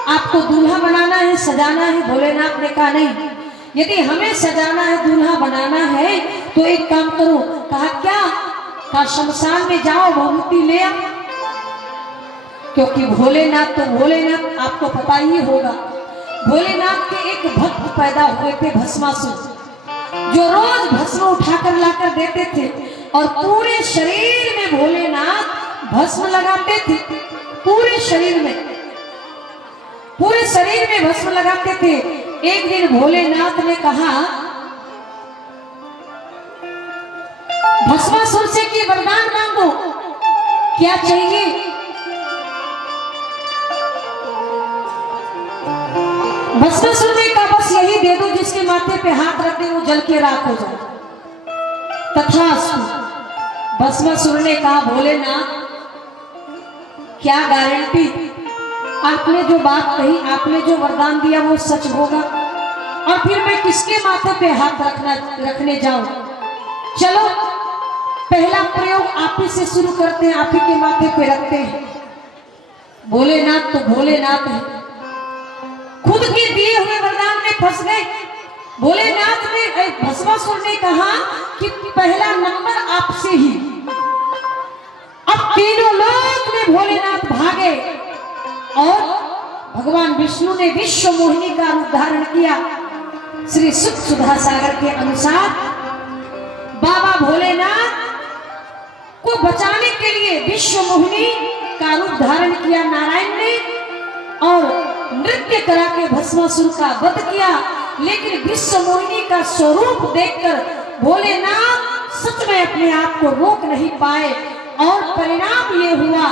आपको दूल्हा बनाना है, सजाना है। भोलेनाथ ने कहा, नहीं, यदि हमें सजाना है, दूल्हा बनाना है, तो एक काम करो। कहा, क्या? कहा, शमशान में जाओ, भभूति ले आओ। क्योंकि भोलेनाथ तो भोलेनाथ, आपको पता ही होगा, भोलेनाथ के एक भक्त पैदा हुए थे भस्मासुर, जो रोज भस्म उठाकर लाकर देते थे और पूरे शरीर में भोलेनाथ भस्म लगाते थे, पूरे शरीर में। पूरे शरीर में भस्म लगाते थे। एक दिन भोलेनाथ ने कहा, भस्मासुर से कि वरदान मांगो, क्या चाहिए? भस्मासुर ने कहा, बस यही दे दो, जिसके माथे पे हाथ रख दे वो जल के राख हो जाए। तथास्तु। भस्मासुर ने कहा, भोलेनाथ क्या गारंटी, आपने जो बात कही, आपने जो वरदान दिया वो सच होगा, और फिर मैं किसके माथे पे हाथ रखने जाऊं? चलो पहला प्रयोग आप ही से शुरू करते हैं, आप ही के माथे पे रखते हैं। भोलेनाथ तो भोलेनाथ है, खुद के दिए हुए वरदान में फंस गए। भोलेनाथ ने, भस्मासुर ने कहा कि पहला नंबर आपसे ही। अब तीनों लोक में भोलेनाथ भागे और भगवान विष्णु ने विश्व मोहिनी का रूप धारण किया। श्री सुख सुधा सागर के अनुसार बाबा भोलेनाथ को बचाने के लिए विश्व मोहिनी का रूप धारण किया नारायण ने, और नृत्य करा के भस्मासुर का वध किया। लेकिन विश्व मोहिनी का स्वरूप देखकर भोलेनाथ सच में अपने आप को रोक नहीं पाए, और परिणाम ये हुआ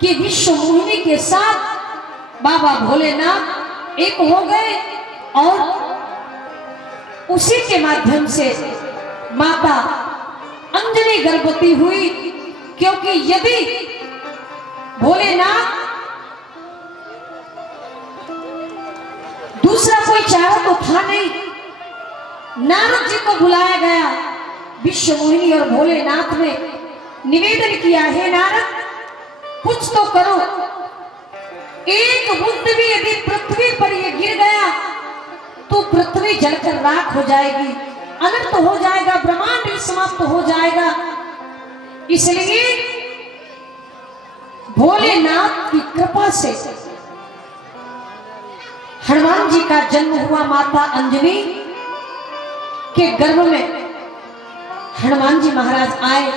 कि विश्व मोहिनी के साथ बाबा भोलेनाथ एक हो गए, और उसी के माध्यम से माता अंजनी गर्भवती हुई। क्योंकि यदि भोलेनाथ दूसरा कोई चारा तो था नहीं, नारद जी को बुलाया गया। विश्व मोहिनी और भोलेनाथ ने निवेदन किया, हे नारद कुछ तो करो, एक बूंद भी यदि पृथ्वी पर ये गिर गया तो पृथ्वी जलकर राख हो जाएगी, अनंत हो जाएगा, ब्रह्मांड समाप्त हो जाएगा। इसलिए भोलेनाथ की कृपा से हनुमान जी का जन्म हुआ। माता अंजनी के गर्भ में हनुमान जी महाराज आए।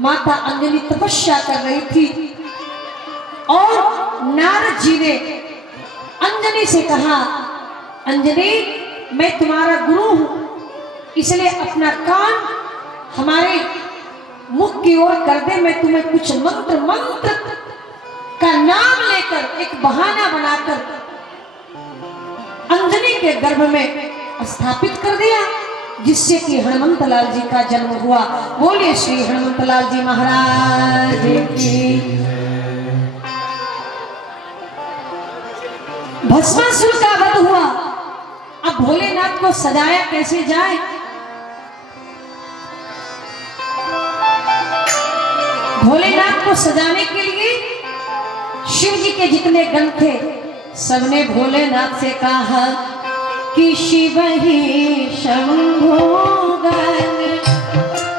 माता अंजनी तपस्या कर रही थी, और नारद जी ने अंजनी से कहा, अंजनी मैं तुम्हारा गुरु हूं, इसलिए अपना कान हमारे मुख की ओर कर दे, मैं तुम्हें कुछ मंत्र का नाम लेकर एक बहाना बनाकर अंजनी के गर्भ में स्थापित कर दिया, जिससे कि हनुमंत लाल जी का जन्म हुआ। बोलिए श्री हनुमंत लाल जी महाराज की। भस्मासुर का वध हुआ। अब भोलेनाथ को सजाया कैसे जाए? भोलेनाथ को सजाने के लिए शिव जी के जितने गण थे सबने भोलेनाथ से कहा कि शिव ही शंभो गण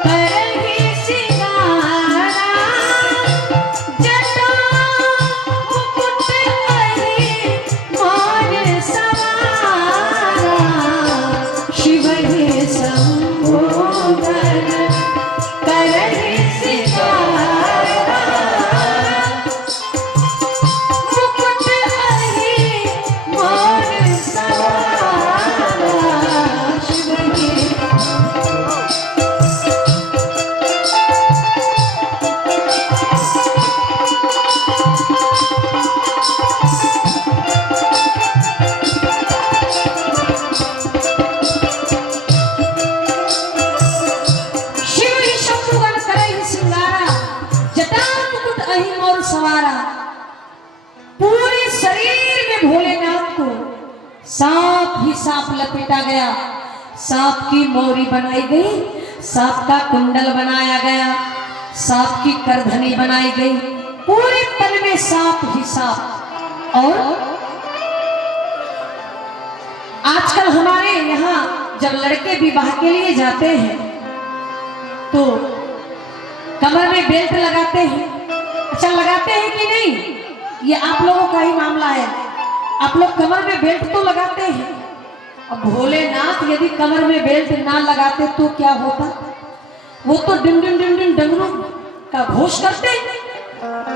करहि सिंगारा, जटा मुकुट अहि मोर सवारा, शिव ही शंभो गण करहि सिंगारा, मुकुट अहि मोर सवारा, शिव ही। शिव ही शंभुगण करहि सिंगारा, जटा मुकुट अहि मोर सवारा। पूरे शरीर में भोलेनाथ को सांप ही सांप लपेटा गया, सांप की मोरी बनाई गई, सांप का कुंडल बनाया गया, सांप की करधनी बनाई गई, पूरे तन में सांप ही सांप। और आजकल हमारे यहाँ जब लड़के विवाह के लिए जाते हैं तो कमर में बेल्ट लगाते हैं। अच्छा लगाते हैं कि नहीं? ये आप लोगों का ही मामला है। आप लोग कमर में बेल्ट तो लगाते हैं। अब भोलेनाथ यदि कमर में बेल्ट ना लगाते तो क्या होता? वो तो डिम डिम डिम डिम डमरू का घोष करते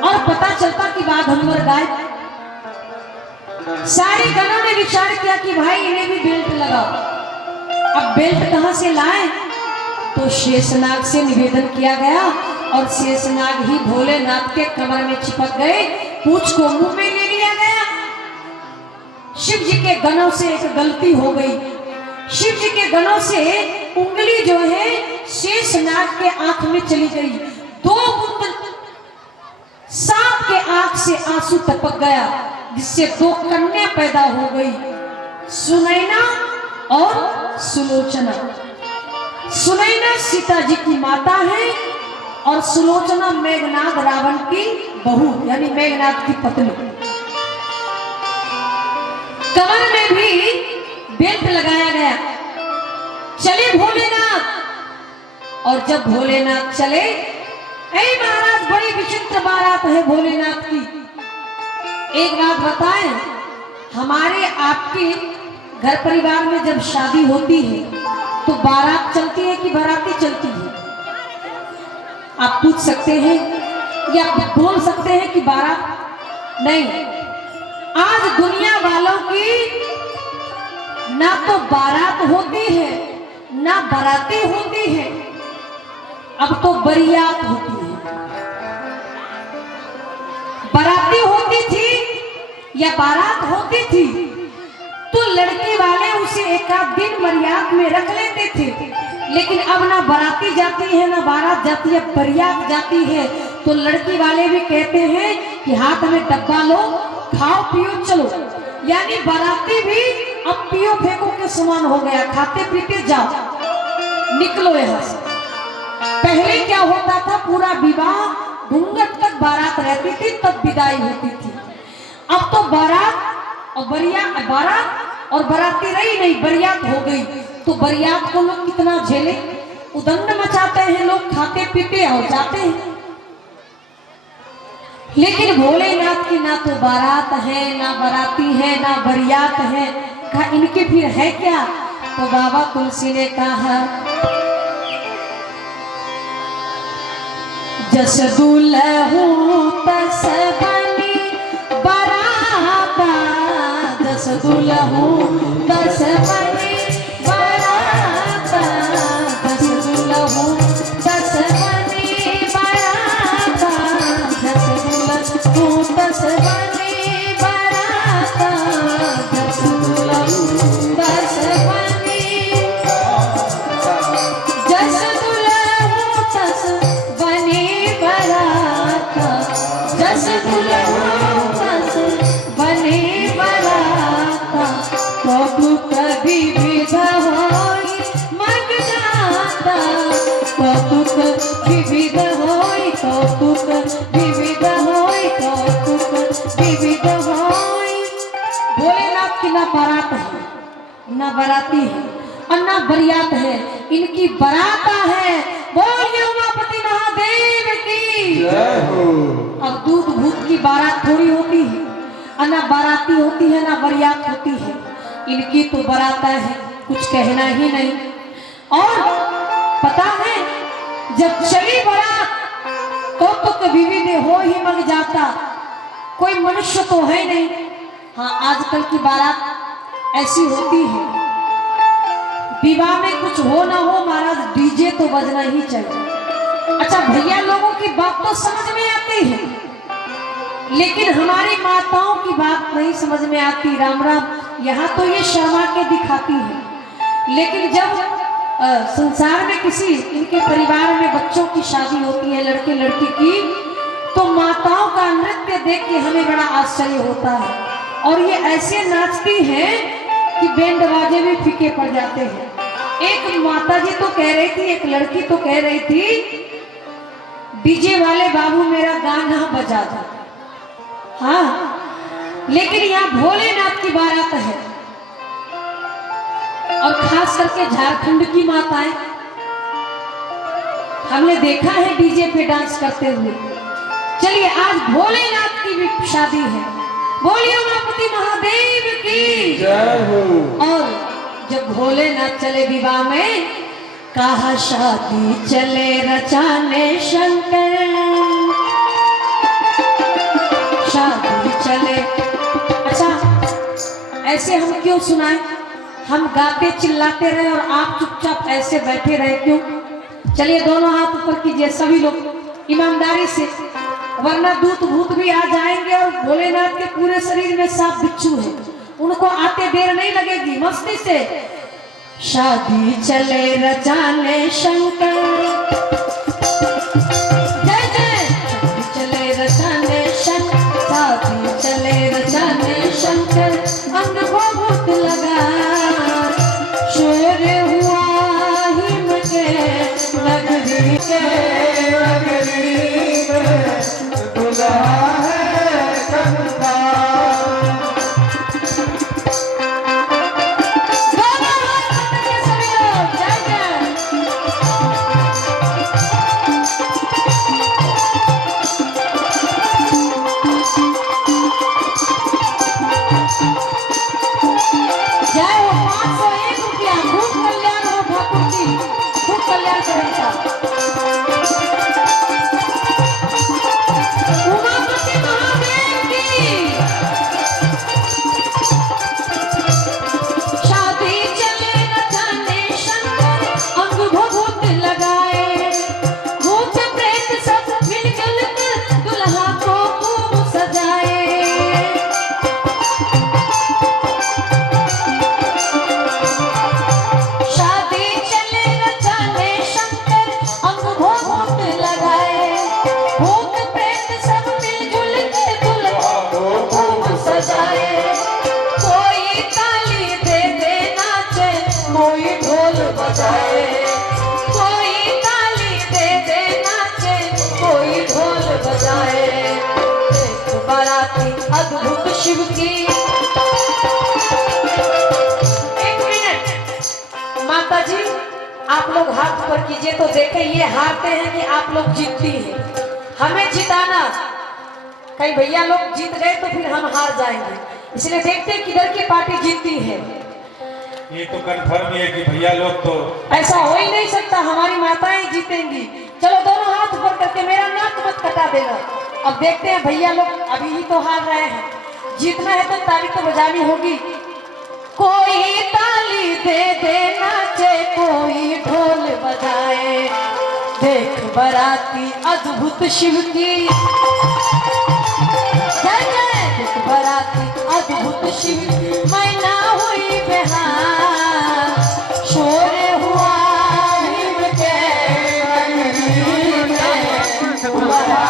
और पता चलता कि बाघ हमर गाय। सारे गणों ने विचार किया कि भाई इन्हें भी बेल्ट लगाओ। अब बेल्ट कहां से लाए? तो शेषनाग से निवेदन किया गया और शेषनाग ही भोलेनाथ के कमर में चिपक गए, पूंछ को मुंह में ले लिया गया। शिव जी के गणों से एक गलती हो गई। शिव जी के गणों से उंगली जो है शेषनाग के आंख में चली गई। 2 बूंद सांप के आंख से आंसू टपक गया, जिससे 2 कन्या पैदा हो गई, सुनैना और सुलोचना। सुनैना सीता जी की माता है और सुलोचना मेघनाद रावण की बहू यानी मेघनाद की पत्नी। कमर में भी बेल्ट लगाया गया। चले भोलेनाथ। और जब भोलेनाथ चले, ऐ महाराज बड़ी विचित्र बारात है भोलेनाथ की। एक बात बताएं, हमारे आपके घर परिवार में जब शादी होती है तो बारात चलती है कि बाराती चलती है? आप पूछ सकते हैं या बोल सकते हैं कि बारात नहीं। आज दुनिया वालों की ना तो बारात होती है ना बाराती होती है, अब तो बरियात होती है। बाराती होती थी या बारात होती थी तो लड़के वाले उसे एक आध दिन बरियात में रख लेते थे, लेकिन अब ना बाराती जाती है ना बारात जाती है, बरियात जाती है। तो लड़की वाले भी कहते हैं कि हाथ में डब्बा लो, खाओ पियो चलो। यानी बाराती भी अब पियो फेंको के समान हो गया, खाते पीते जाओ, निकलो यहाँ से। पहले क्या होता था, पूरा विवाह घूंघट तक बारात रहती थी, तब विदाई होती थी। अब तो बारात और बाराती रही नहीं, बरियात हो गई। तो बरियात को लोग कितना झेले, उदंड मचाते हैं लोग, खाते पीते और जाते हैं। लेकिन भोलेनाथ की ना तो बारात है ना बाराती है ना बरियात है, कहा इनके फिर है क्या? तो बाबा तुलसी ने कहा, जस दुल्हू तस बनी बराता, जस दुल्हू तस बनी बराता, जस दुल्हू तस बनी बराता, जस दुल्हू तस बनी बराता, जस दुल्हू तस बनी, जस दुल्हू तस बनी बराता, जस दुल्हू तस बनी बराता, कौतुक विविध होई मग जाता, कौतुक विविध होई, कौतुक विविध होई, कौतुक विविध होई। भोलेनाथ की ना बारात है ना बाराती है और ना बरियात है, इनकी बराता है। बोलिए उमापति महादेव की जय हो। अब दूध भूत की बारात थोड़ी होती है, और ना बाराती होती है ना बरियात होती है, इनकी तो बराता है, कुछ कहना ही नहीं। और पता है जब चली बारात तो विविध हो ही मग जाता, कोई मनुष्य तो है नहीं। हाँ, आजकल की बारात ऐसी होती है, विवाह में कुछ हो ना हो महाराज डीजे तो बजना ही चाहिए। अच्छा भैया लोगों की बात तो समझ में आती है, लेकिन हमारी माताओं की बात नहीं समझ में आती। राम राम, यहाँ तो ये शर्मा के दिखाती है, लेकिन जब संसार में किसी इनके परिवार में बच्चों की शादी होती है, लड़के लड़की की, तो माताओं का नृत्य देख के हमें बड़ा आश्चर्य होता है। और ये ऐसे नाचती हैं कि बैंड बाजे भी फीके पड़ जाते हैं। एक माता जी तो कह रही थी, एक लड़की तो कह रही थी, डीजे वाले बाबू मेरा गाना बजा दो। हाँ, लेकिन यहाँ भोलेनाथ की बारात है और खास करके झारखंड की माताएं, हमने देखा है डीजे पे डांस करते हुए। चलिए आज भोलेनाथ की भी शादी है, बोलिए उमापति महादेव की जय हो। और जब भोलेनाथ चले विवाह में, कहा शादी चले रचाने शंकर, शादी चले। अच्छा ऐसे हम क्यों सुनाएं? हम गाते चिल्लाते रहे और आप चुपचाप ऐसे बैठे रहे क्यों? चलिए दोनों हाथ ऊपर कीजिए सभी लोग ईमानदारी से, वरना दूत भूत भी आ जाएंगे और भोलेनाथ के पूरे शरीर में सांप बिच्छू है, उनको आते देर नहीं लगेगी। मस्ती से शादी चले रचाने शंकर, जय जय। शादी चले रचाने शंकर, शादी चले रचाने शंकर, अंग बहुत लगा शोर हुआ हिम के नगरी के, अद्भुत शिव की। एक मिनट माता जी, आप लोग हाथ ऊपर कीजिए तो देखें ये हारते हैं कि आप लोग जीतती हैं। हमें जिताना, कई भैया लोग जीत गए तो फिर हम हार जाएंगे, इसलिए देखते हैं किधर की पार्टी जीतती है। ये तो कंफर्म है कि भैया लोग तो, ऐसा हो ही नहीं सकता, हमारी माताएं जीतेंगी। चलो दोनों हाथ ऊपर करके मेरा नाक मत कटा देना। अब देखते हैं भैया लोग अभी ही तो हार रहे हैं, जीतना है तो ताली तो बजानी होगी। कोई ताली दे दे नाचे, कोई ढोल बजाए, देख बराती अद्भुत शिव की, जय जय। देख बराती अद्भुत शिव की, मैना हुई बेहाल शोर हुआ हिम के नगरी में, बड़ा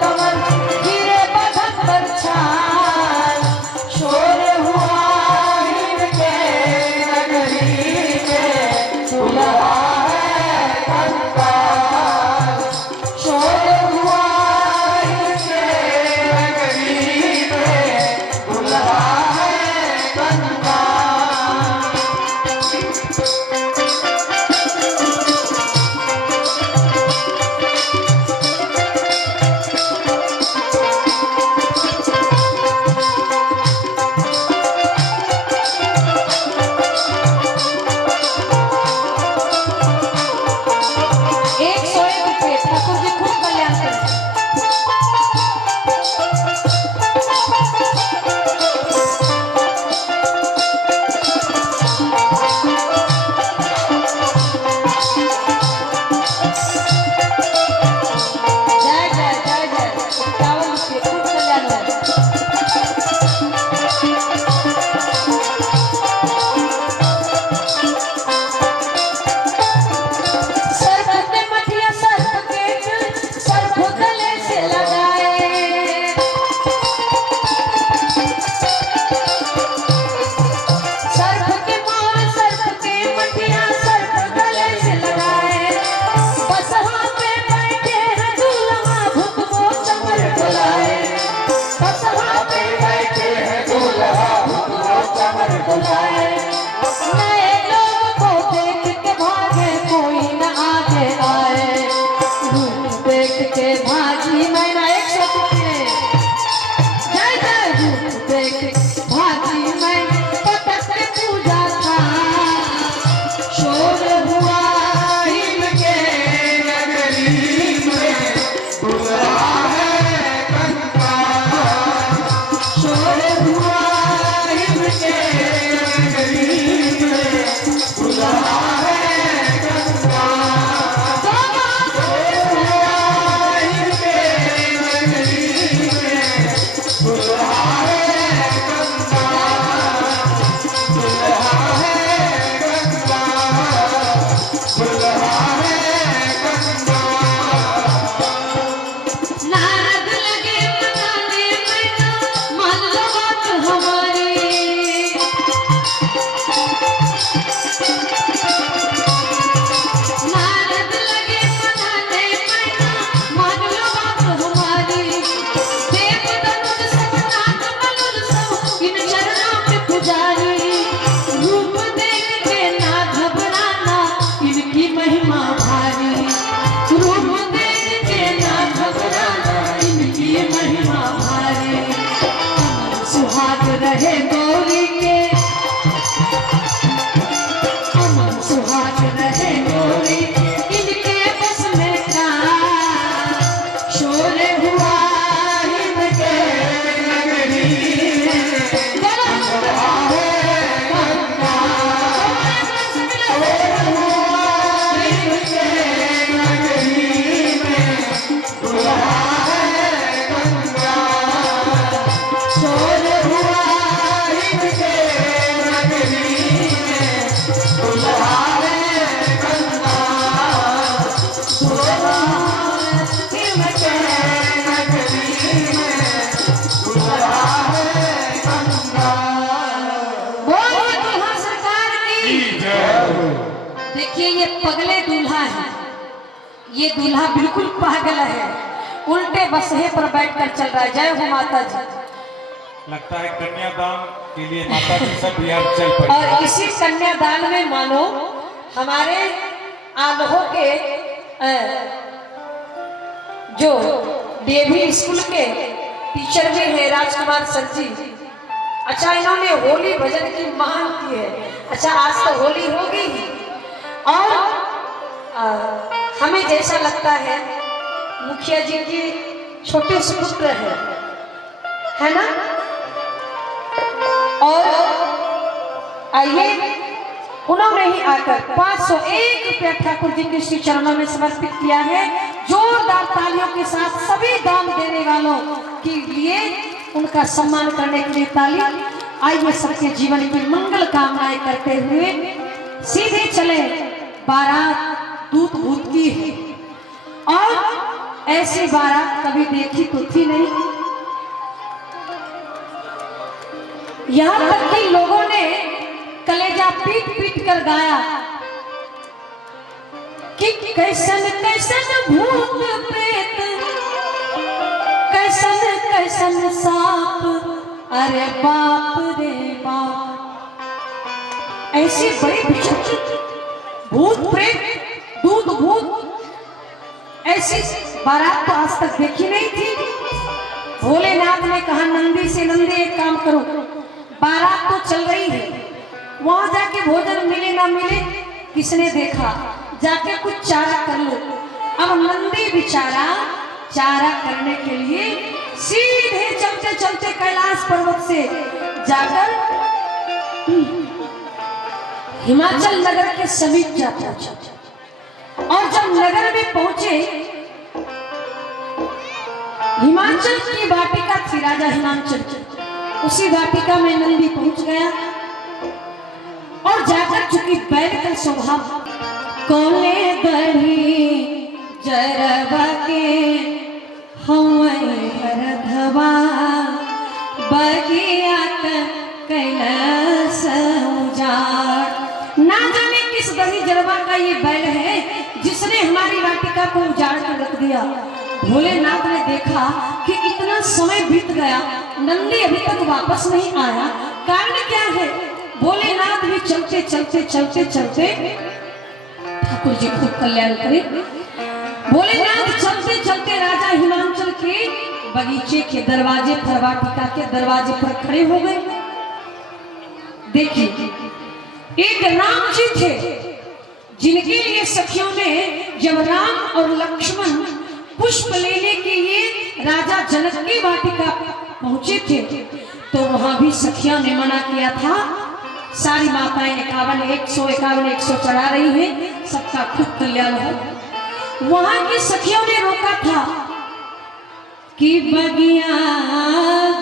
कमर गिरे बदन पर छाल शोर देखिए ये पगले दूल्हा है, ये दूल्हा बिल्कुल पागल है, उल्टे बसहे पर बैठकर चल रहा है। जय हो माता जी। लगता है कन्यादान के लिए माता जी सब बिहार चल पड़े। और इसी कन्यादान में मानो हमारे आलोह के जो डीएवी स्कूल के टीचर भी है राजकुमार सर जी। अच्छा इन्होंने होली भजन की मांग की है। अच्छा आज तो होली होगी ही और हमें जैसा लगता है मुखिया जी की छोटे सुपुत्र है ना। और आइए उन्होंने ही आकर 501 रुपया ठाकुर जी के श्री चरणों में समर्पित किया है। जोरदार तालियों के साथ सभी दान देने वालों के लिए उनका सम्मान करने के लिए ताली। आइए सबके जीवन की मंगल कामनाएं करते हुए सीधे चले। बारात दूत भूत की है और ऐसी बारात कभी देखी तो थी नहीं। यहां तक कि लोगों ने कलेजा पीट पीट कर गाया कि कैसन कैसन भूत प्रेत, कैसन कैसन सांप, अरे बाप रे बाप। ऐसे बड़े विचित्र भूत प्रेत दूत भूत ऐसी बारात तो आज तक देखी नहीं थी। भोलेनाथ ने कहा नंदी से नंदी एक काम करो, बारात तो चल रही है, वहां जाके भोजन मिले ना मिले किसने देखा, जाके कुछ चारा कर लो। अब नंदी बेचारा चारा करने के लिए सीधे चलते चलते कैलाश पर्वत से जाकर हिमाचल नगर के समीप जा पहुंचा। और जब नगर में पहुंचे, हिमाचल की वाटिका थी राजा हिमांचल की, उसी वाटिका में नंदी पहुंच गया और जाकर चुकी बैल का स्वभाव कोले गढ़ी जरबा के हवा बगिया कैलाश उजाड़। ना जाने किस दही जरबा का ये बैल है जिसने हमारी वाटिका को उजाड़ कर रख दिया। भोलेनाथ ने देखा कि इतना समय बीत गया, नंदी अभी तक वापस नहीं आया, कारण क्या है। भोलेनाथ भी चलते चलते चलते चलते, ठाकुर जी खूब कल्याण करे, भोलेनाथ चलते चलते राजा हिमांचल के बगीचे के दरवाजे पर, वाटिका के दरवाजे पर खड़े हो गए। देखिए एक राम जी थे जिनके लिए सखियों ने जब राम और लक्ष्मण पुष्प लेने के लिए राजा जनक की वाटिका पहुंचे थे तो वहां भी सखियों ने मना किया था। सारी माताएं 151 चढ़ा रही हैं, सबका खूब कल्याण हो। वहां की सखियों ने रोका था कि बगिया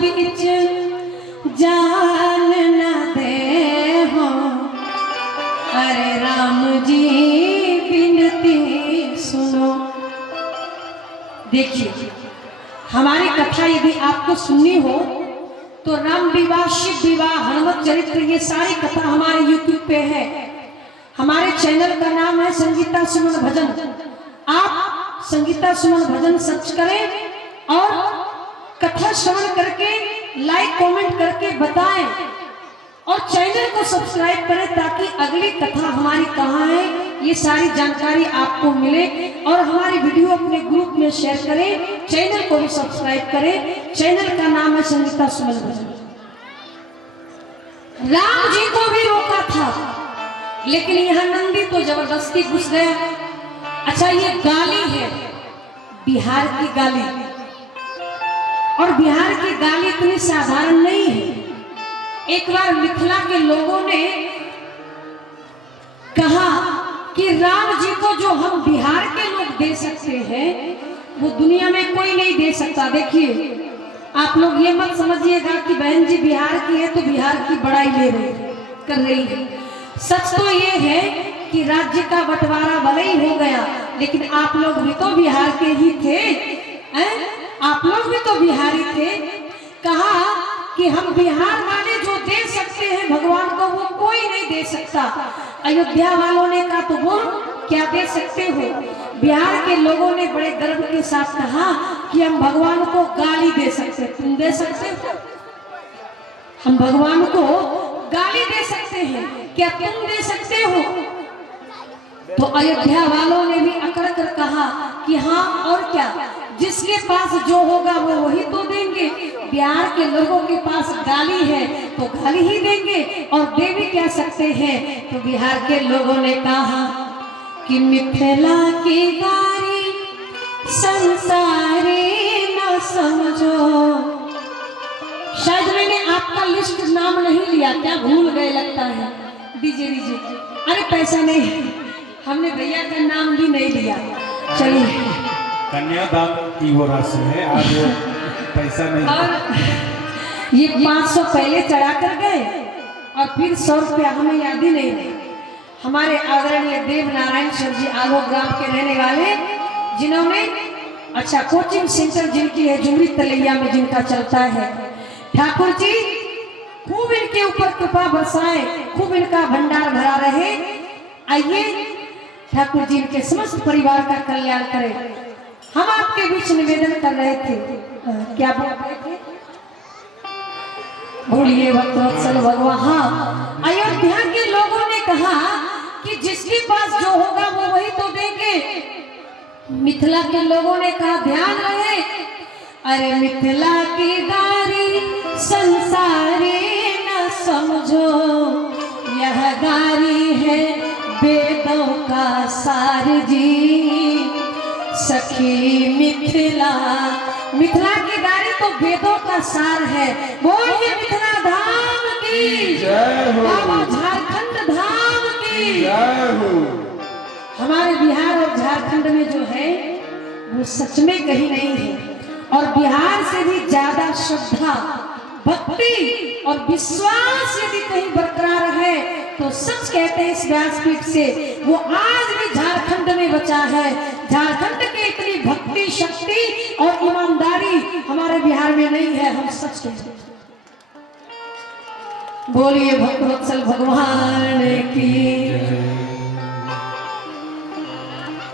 बीच जान न दे हो, अरे राम जी विनती सुनो। देखिए हमारी कथा यदि आपको सुननी हो तो राम विवाह, शिव विवाह, हनुमत चरित्र, ये सारी कथा हमारे YouTube पे है। हमारे चैनल का नाम है संगीता सुमन भजन। आप संगीता सुमन भजन सर्च करें और कथा श्रवण करके लाइक कमेंट करके बताएं और चैनल को सब्सक्राइब करें ताकि अगली कथा हमारी कहाँ है ये सारी जानकारी आपको मिले। और हमारी वीडियो अपने ग्रुप में शेयर करें, चैनल को भी सब्सक्राइब करें। चैनल का नाम है संगीता सुमन भजन। राम जी को भी रोका था लेकिन यहाँ नंदी तो जबरदस्ती घुस गया। अच्छा ये गाली है, बिहार की गाली, और बिहार की गाली इतनी साधारण नहीं है। एक बार मिथिला के लोगों ने कहा कि राम जी को जो हम बिहार के लोग दे सकते हैं वो दुनिया में कोई नहीं दे सकता। देखिए आप लोग ये मत समझिएगा कि बहन जी बिहार की है तो बिहार की बड़ाई ले रही कर रही है। सच तो ये है कि राज्य का बंटवारा भले ही हो गया लेकिन आप लोग भी तो बिहार के ही थे, आप लोग भी तो बिहारी थे। कहा कि हम बिहार वाले जो दे सकते हैं भगवान को वो कोई नहीं दे सकता। अयोध्या वालों ने कहा तो बोल क्या दे सकते हो। बिहार के लोगों ने बड़े गर्व के साथ कहा कि हम भगवान को गाली दे सकते, तुम दे सकते हो? हम भगवान को गाली दे सकते हैं, क्या तुम दे सकते हो? तो अयोध्या वालों ने भी अकड़ कर कहा कि हाँ और क्या, जिसके पास जो होगा वो वही तो देंगे। बिहार के लोगों के पास गाली है तो गाली ही देंगे, और दे भी क्या सकते हैं। तो बिहार के लोगों ने कहा कि मिथिला की गारी संसारी न समझो। शायद मैंने आपका लिस्ट नाम नहीं लिया, क्या भूल गए लगता है। दीजिए दीजिए, अरे पैसा नहीं, हमने भैया का नाम भी नहीं लिया। चलिए, कन्यादान की वो राशि है, आज पैसा नहीं। और ये 500 पहले चढ़ा कर गए और फिर 100 रुपया हमें याद ही नहीं रहे। हमारे आदरणीय देव नारायण सर जी आलोक ग्राम के रहने वाले, जिन्होंने अच्छा कोचिंग सेंटर जिनकी है जुमरी तलैया में जिनका चलता है, ठाकुर जी खूब इनके ऊपर कृपा बरसाए, खूब इनका भंडार भरा रहे। आइए ठाकुर जी इनके समस्त परिवार का कल्याण करें। हम आपके बीच निवेदन कर रहे थे, क्या बोल रहे थे? बोलिए भक्तवत्सल भगवान। हाँ, अयोध्या के लोगों ने कहा कि जिसके पास जो होगा वो वही तो देंगे। मिथिला के लोगों ने कहा ध्यान रहे, अरे मिथिला की गारी संसारी न समझो, यह गारी है वेदों का सार जी। सखी मिथिला, मिथिला की गारी तो वेदों का सार है। बोलिए मिथिला धाम की जय हो, बाबा झारखंड धाम की जय हो। हमारे बिहार और झारखंड में जो है वो सच में कहीं नहीं है, और बिहार से भी ज्यादा श्रद्धा, भक्ति और विश्वास यदि कहीं बरकरार है तो सच कहते हैं इस व्यासपीठ से, वो आज भी झारखंड में बचा है। झारखंड की इतनी भक्ति, शक्ति और ईमानदारी हमारे बिहार में नहीं है, हम सच कहते हैं। बोलिए भक्तवत्सल भगवान की।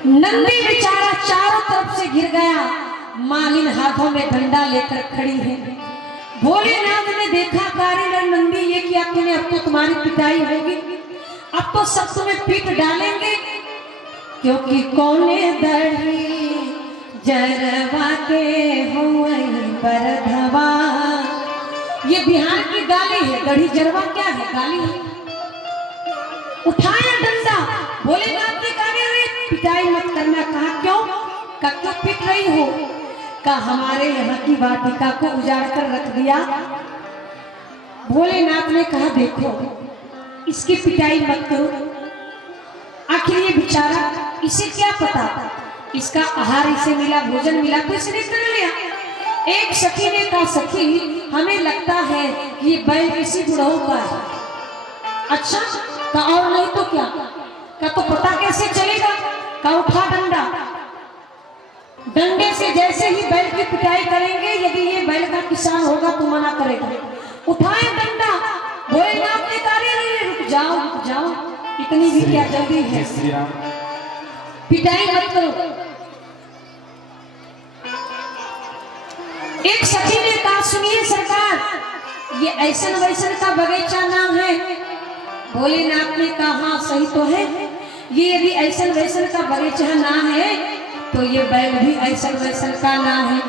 नंदी बेचारा चारों तरफ से घिर गया, मालिन हाथों में डंडा लेकर खड़ी है। भोलेनाथ ने देखा कारीगर नंदी ये किया तूने, अब तो तुम्हारी पिटाई होगी, अब तो सब तुम्हें पीट डालेंगे, क्योंकि कौने दही जरवा के हुए बरधवा। ये बिहार की गाली है, दही जरवा क्या है? गाली है। उठाया डंडा, भोलेनाथ ने कहा पिटाई मत करना। कहा क्यों? का क्यों पीट रही हो? का हमारे यहाँ की वाटिका को उजाड़ कर रख दिया। भोलेनाथ ने कहा देखो इसकी पिटाई मत करो, आखिर ये बेचारा, इसे क्या पता, इसका आहार इसे मिला, भोजन मिला तो इसने कर लिया। एक सखी ने कहा सखी हमें लगता है ये बैल किसी बुढ़ऊ का है। अच्छा का और नहीं तो क्या? का तो पता कैसे चलेगा? का उठा डंडा, डंडे से जैसे ही बैल की पिटाई करेंगे, यदि ये बैल का किसान होगा तो मना करेगा। उठाए डंडा, भोलेनाथ ने कहा रुक जाओ रुक जाओ, इतनी भी क्या जल्दी है, पिटाई मत करो। एक सखी ने कहा सुनिए सरकार, ये ऐसन वैसन का बगीचा नाम है। भोलेनाथ ने कहा हाँ सही तो है, ये यदि ऐसन वैसन का बगीचा ना है तो ये बैल भी ऐसन वैसन का ना है।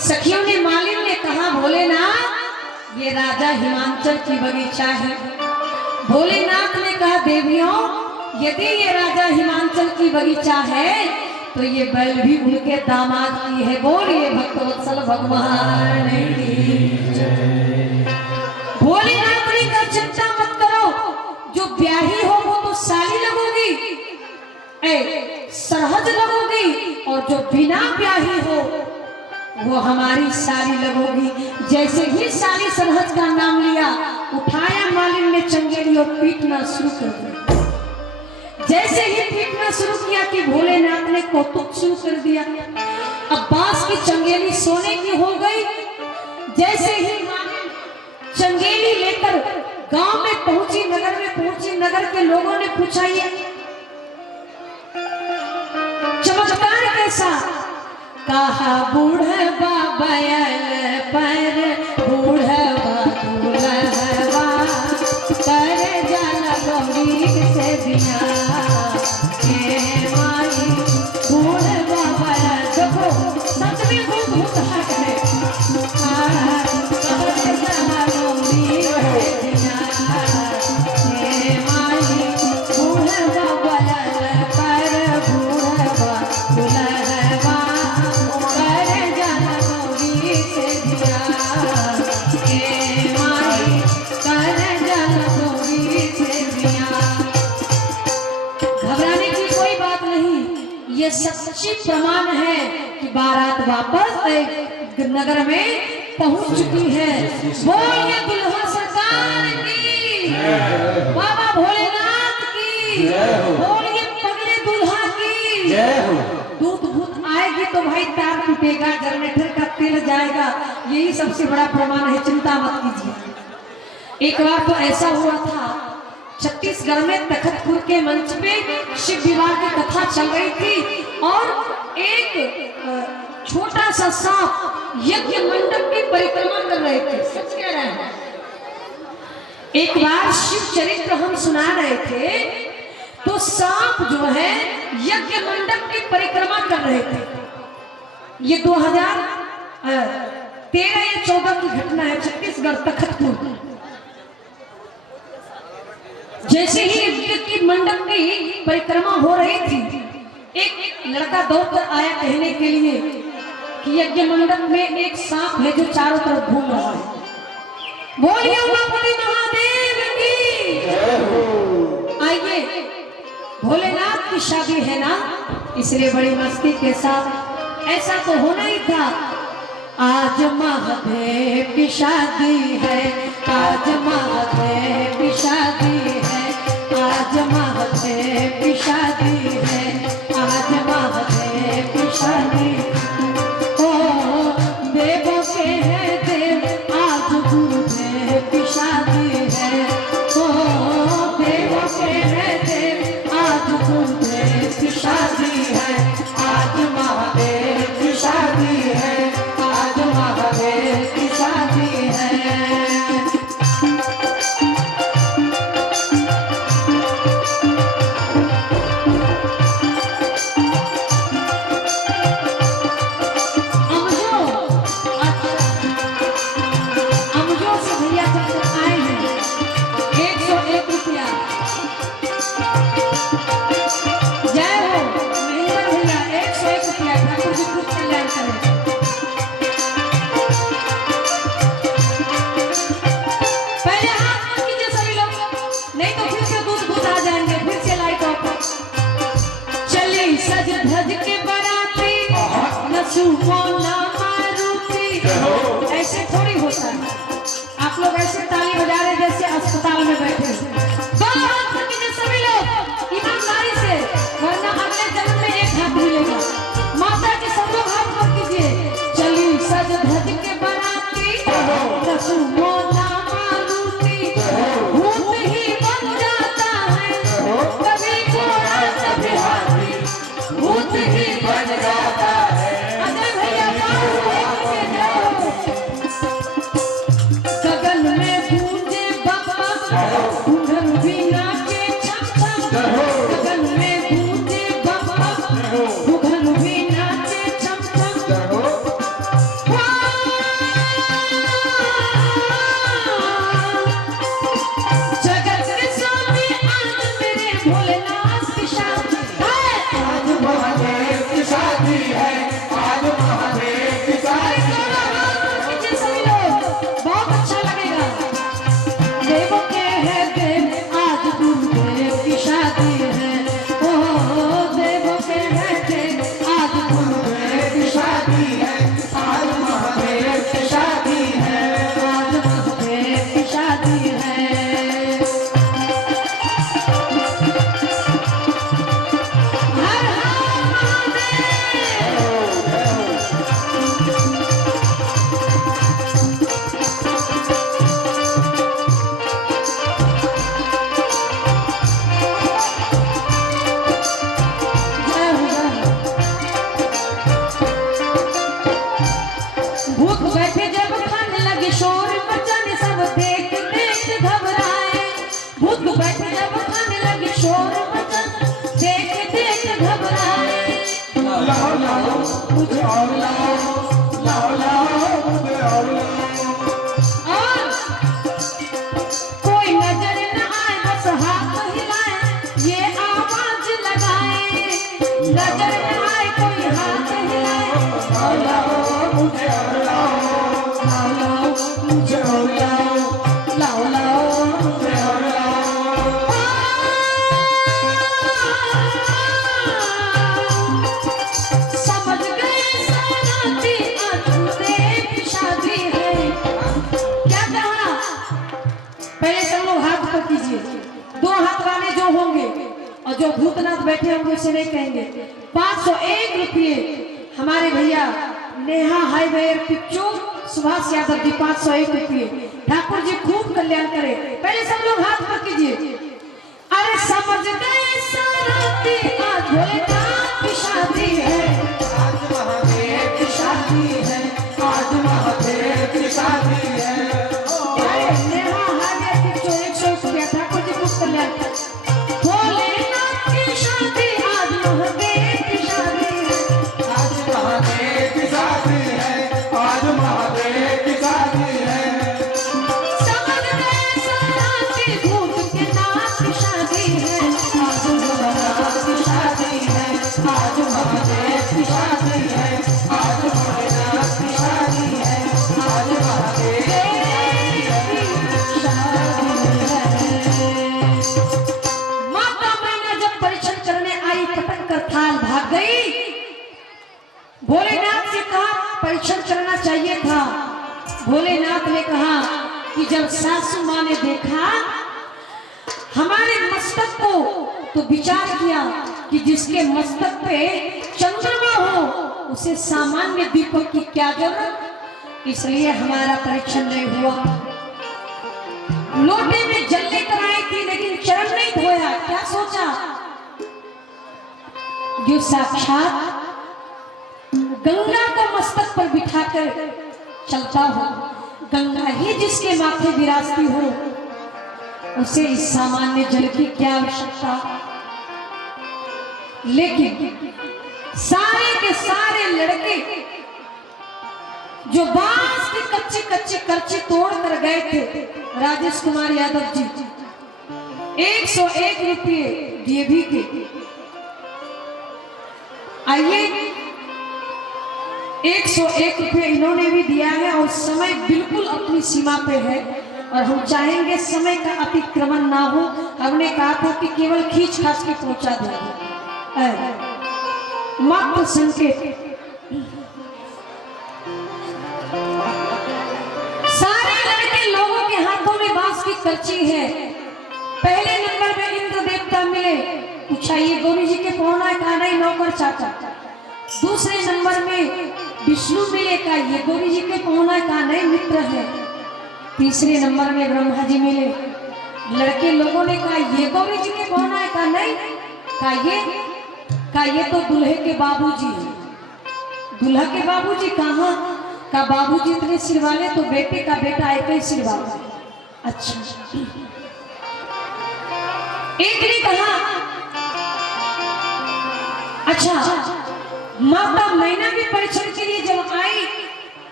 सखियों ने, मालिन ने कहा भोलेनाथ ये राजा हिमांचल की बगीचा है। भोलेनाथ ने कहा देवियों यदि ये राजा हिमांचल की बगीचा है तो ये बैल भी उनके दामाद की है। बोलिए भक्तवत्सल भगवान की जय। भोलेनाथ ने कहा चिंता मत करो, जो ब्याही हो वो तो साली लगोगी, सरहज लगोगी, और जो बिना ब्याही हो वो हमारी साली लगोगी। जैसे ही साली सरहज का नाम लिया, उठाया मालिन ने चंगेरी और पीटना शुरू कर दिया। जैसे ही पीटना शुरू किया कि भोलेनाथ ने कौतुक शुरू कर दिया। अब बांस की चंगेली सोने की हो गई। जैसे ही मालिन चंगेली लेकर गांव में पहुंची, नगर में पहुंची, नगर के लोगों ने पूछा ये चमत्कार कैसा? कहा बूढ़वा बैल पर बूढ़वा दूल्हवा कर जाला गौरी से बिया हे माई बूढ़वा बैल। देखो सच में बहुत भूत हट है कर जाला गौरी से बिया हे माई बूढ़वा बैल पर बूढ़वा दूल्हवा कर जाला गौरी से बिया हे माई कर जाला गौरी से बिया। घबराने की कोई बात नहीं, ये सच्ची प्रमाण है कि बारात वापस नगर में पहुंच चुकी है। बोलिए दुल्हा सरकार की, बाबा भोलेनाथ की, बोलिए पगले दुल्हा की। दूध भूत आएगी तो भाई तार टूटेगा, जनरेटर का तेल जाएगा, यही सबसे बड़ा प्रमाण है, चिंता मत कीजिए। एक बार तो ऐसा हुआ था, छत्तीसगढ़ में तखतपुर के मंच पे शिव विवाह की कथा चल रही थी और एक छोटा सा सांप यज्ञ मंडप की परिक्रमा कर रहे थे। सच कह रहे हैं। एक बार शिव चरित्र हम सुना रहे थे तो सांप जो है यज्ञ मंडप की परिक्रमा कर रहे थे। ये 2013 या 14 की घटना है, छत्तीसगढ़ तखतपुर। जैसे ही यज्ञ की मंडप की परिक्रमा हो रही थी, एक लड़का दौड़कर आया कहने के लिए कि यज्ञ मंडप में एक सांप है जो चारों तरफ घूम रहा है। बोलिए उमापति महादेव की। आइए, भोलेनाथ की शादी है ना, इसलिए बड़ी मस्ती के साथ ऐसा तो होना ही था। आज महादेव की शादी है, आज महादेव की शादी है, आज महादेव की शादी है, आज महादेव की शादी। ओ देवों के है देव, आज गुरुदेव की शादी है। ओ देवों के है देव, आज गुरुदेव की शादी है, आज महादेव की शादी है, आज महादेव की शादी है। अमजो से भैया चलकर आए हैं, 101 रुपया। जय हो महेंद्र भैया, 101 रुपया। ठाकुर जी खूब कल्याण करें। पहले हाथ मत कीजिए सभी लोग, नहीं तो फिर से दूध भूत आ जाएंगे, फिर से लाइट ऑफ। चले सज धज के बराती, नसू मोना मारुति। ऐसे थोड़ी होता है, आप लोग ऐसे ताली बजा रहे जैसे अस्पताल में बैठे। दो हाथ मत कीजिए सभी लोग, ईमानदारी शोर मचन देख देख घबराए। लाओ लाओ मुझे और लाओ, लाओ लाओ मुझे और लाओ। और कोई नजर न आए बस हाथ हिलाए ये आवाज लगाए। नजर न आए कोई हाथ हिलाए। लाओ लाओ मुझे और लाओ, लाओ लाओ मुझे और लाओ, लाओ लाओ मुझे और लाओ। समझ गए सनाती अधूरे की शादी है। क्या कहा? पहले सब लोग हाथ पर कीजिए। दो हाथ वाले जो होंगे और जो भूतनाथ बैठे होंगे उसे नहीं कहेंगे। 501 रुपये हमारे भैया नेहा हाईवेयर पिक्चू सुभाष यादव जी 501 रुपये। ठाकुर जी खूब कल्याण करे। पहले सब लोग हाथ पर कीजिए। अरे समझ गए सनाती आज भोलेनाथ की शादी है। आज महादेव की शादी है, आज महादेव की शादी है। अरे नेहा हाईवेयर पिक्चू 101 रुपया। ठाकुर जी खूब कल्याण करे। भोलेनाथ की शादी आज महादेव की शादी है। आज महादेव की शादी है, आज महादेव की शादी है। समझ गए सनाती भूत के नाथ की शादी है। आज भोलेनाथ की शादी है, आज महादेव की शादी है, आज भोलेनाथ की शादी है, आज महादेव की माता मैना जब परीक्षण करने आई पटक कर थाल भाग गई। भोलेनाथ से कहा परीक्षण करना चाहिए था। भोलेनाथ ने कहा कि जब सासू माँ ने देखा हमारे मस्तक को तो विचार किया कि जिसके मस्तक पे चंद्रमा हो उसे सामान्य दीपक की क्या जरूरत, इसलिए हमारा परीक्षण नहीं हुआ। लोटे में जल लेकर आई थी लेकिन चरण नहीं धोया। क्या सोचा? जो साक्षात गंगा को मस्तक पर बिठाकर चलता हो, गंगा ही जिसके माथे विराजती हो, उसे इस सामान्य जल की क्या आवश्यकता। लेकिन सारे के सारे लड़के जो बांस की कच्ची कच्ची करची तोड़ कर गए थे, राजेश कुमार यादव जी 101 रुपये डीएवी के। आइए 101 रुपये इन्होंने भी दिया है और समय बिल्कुल अपनी सीमा पे है और हम चाहेंगे समय का अतिक्रमण ना हो। हमने कहा था कि केवल खींच खाच के पहुंचा देंगे, मात्र संकेत। सारे लड़के लोगों के हाथों में बांस की करची है। पहले नंबर में इंद्र देवता मिले, पूछा ये गौरी जी के पौना का नहीं नौकर चाचा। दूसरे नंबर में विष्णु मिले का ये गौरी जी के पौना का नहीं मित्र है। तीसरे नंबर में ब्रह्मा जी मिले। लड़के लोगों ने कहा ये गौरी जी के पौना का नहीं, का ये तो दूल्हे के बाबूजी हैं। दूल्हा के बाबूजी कहाँ? का बाबूजी इतने सिर वाले तो बेटे का बेटा एक ही सिर वाला। अच्छा, एक ने कहा अच्छा माता मैना भी परीक्षण के लिए जब आई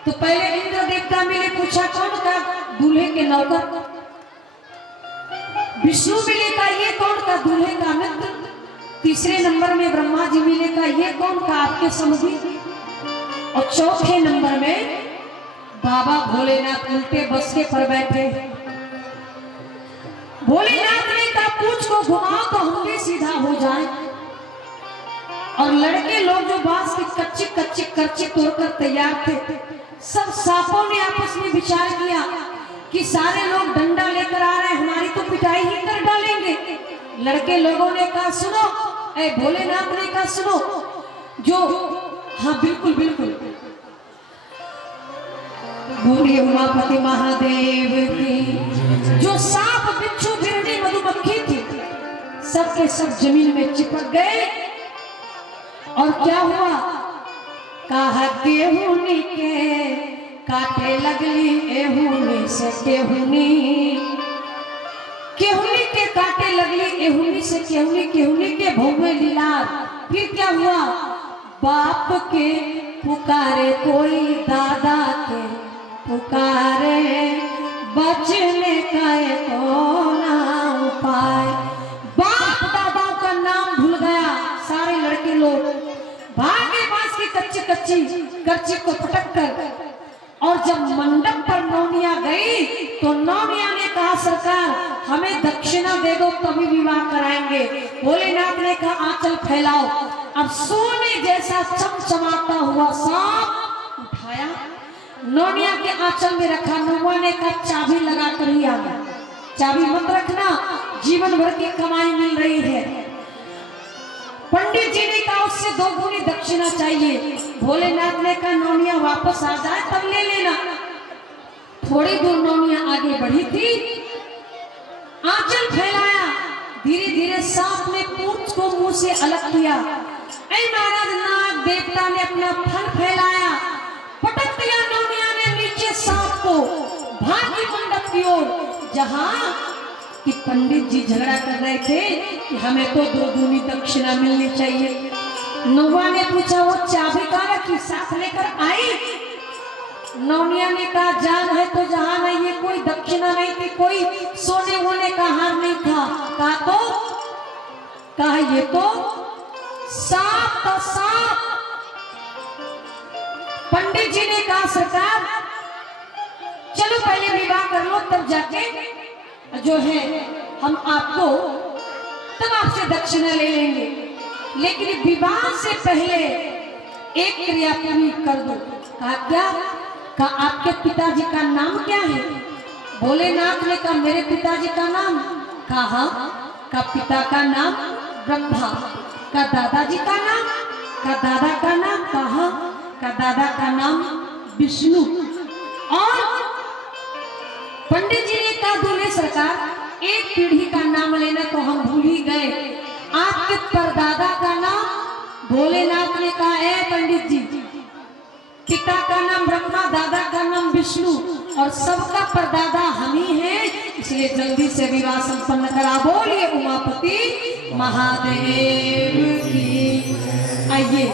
तो पहले इंद्र देवता मिले, पूछा कौन का? दूल्हे के नौकर। विष्णु मिले का ये कौन का? दूल्हे का मित्र। तीसरे नंबर में ब्रह्मा जी मिले का ये कौन का? आपके समझी। और चौथे नंबर में बाबा भोलेनाथ उल्टे बसके पर बैठे। भोलेनाथ ने कहा पूछ को घुमाओ तो हम भी सीधा हो जाए। और लड़के लोग जो बांस की कच्ची कच्ची करची तोड़कर तैयार थे, सब सांपों ने आपस में विचार किया कि सारे लोग डंडा लेकर आ रहे हैं, हमारी तो पिटाई ही कर डालेंगे। लड़के लोगों ने कहा सुनो, भोलेनाथ ने कहा सुनो, जो हाँ बिल्कुल बिल्कुल बोलिए उमापति महादेव की। जो सांप बिच्छू बिरनी मधुमक्खी थी सब के सब जमीन में चिपक गए। और क्या हुआ? कहा केहूनी के काटे लगली एहूनी से केहूनी। केहुनी के काटे लगली एहुनी से केहुनी, केहुनी के भौवे लीलार। फिर क्या हुआ? बाप के पुकारे कोई, दादा के पुकारे, बचने का कोना उपाय। बाप दादा का नाम भूल गया सारे लड़के लोग, भागे बांस की कच्ची कच्ची गर्ची को पटक कर। और जब मंडप पर नौनिया गई तो नौनिया ने कहा सरकार हमें दक्षिणा दे दो तभी विवाह कराएंगे। भोलेनाथ ने कहा आंचल फैलाओ। अब सोने जैसा चमचमाता हुआ सांप उठाया, नौनिया के आंचल में रखा। नौवा ने कहा चाबी लगा कर ही आना, चाबी मत रखना, जीवन भर की कमाई मिल रही है। पंडित जी ने कहा उससे 2 गुनी दक्षिणा चाहिए। भोलेनाथ ने कहा नौनिया वापस आ जाए तब ले लेना। थोड़ी दूर नौनिया आगे बढ़ी थी, आंचल फैलाया, धीरे धीरे सांप ने पूंछ को मुंह से अलग किया। ऐ महाराज, नाग देवता ने अपना फन फैलाया, पटक दिया नौनिया ने नीचे सांप को, भागी मंडप की ओर जहां कि पंडित जी झगड़ा कर रहे थे कि हमें तो 2 गुनी दक्षिणा मिलनी चाहिए। नौवा ने पूछा वो चाबी कहाँ रखी, साथ लेकर आई? नौनिया ने कहा जान है तो जहां नहीं है, कोई दक्षिणा नहीं थी, कोई सोने वोने का हार नहीं था। कहा ये तो सांप का सांप। पंडित जी ने कहा सरकार चलो पहले विवाह कर लो तब जाके जो है हम आपको तब आपसे दक्षिणा ले लेंगे, लेकिन विवाह से पहले एक क्रिया पूरी कर दो। कहा क्या? कहा आपके पिताजी का नाम क्या है? भोलेनाथ ने कहा मेरे पिताजी का नाम। कहा पिता का नाम ब्रह्मा। का दादाजी का नाम? का दादा का नाम? कहा दादा का नाम विष्णु। और पंडित जी ने कहा दूल्हे सरकार एक पीढ़ी का नाम लेना तो हम भूल ही गए, आपके परदादा का नाम? भोलेनाथ ने कहा ए पंडित जी, पिता का नाम ब्रह्मा, दादा का नाम विष्णु और सबका परदादा हम ही हैं, इसलिए जल्दी से विवाह संपन्न करा। बोलिए उमापति महादेव की। आइए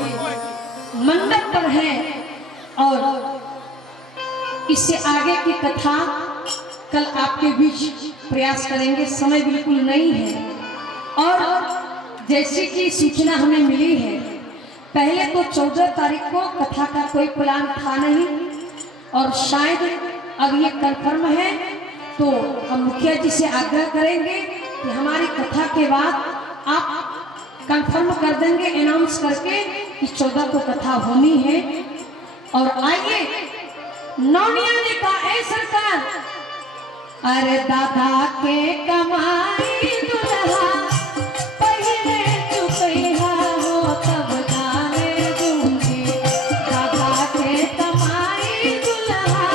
मंडप पर है और इससे आगे की कथा कल आपके बीच प्रयास करेंगे, समय बिल्कुल नहीं है। और जैसे कि सूचना हमें मिली है, पहले तो 14 तारीख को कथा का कोई प्लान था नहीं और शायद अब ये कन्फर्म है, तो हम मुखिया जी से आग्रह करेंगे कि हमारी कथा के बाद आप कन्फर्म कर देंगे अनाउंस करके कि 14 को कथा होनी है। और आइए नौनिया ने कहा ऐ सरकार, अरे दादा के कमाई दुल्हा पहले चुकैया हो तब जाने दूंगी। दादा के कमाई दुल्हा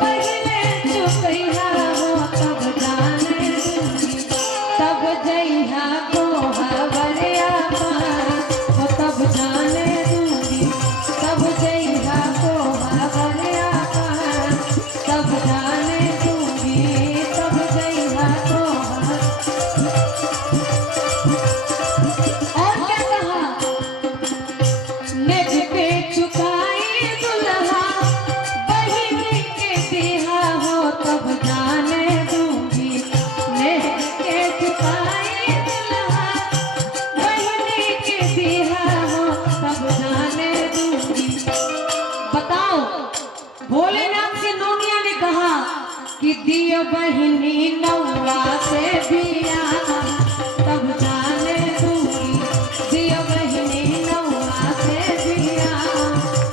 पहले चुकैया हो तब जाने दूंगी। तब जइहा को हवरिया हो तब जाने दूंगी। तब जइहा को हवरिया तब जाने दियो बहिनी नौवा से बिया तब जाने दूंगी। दियो बहिनी नौवा से बिया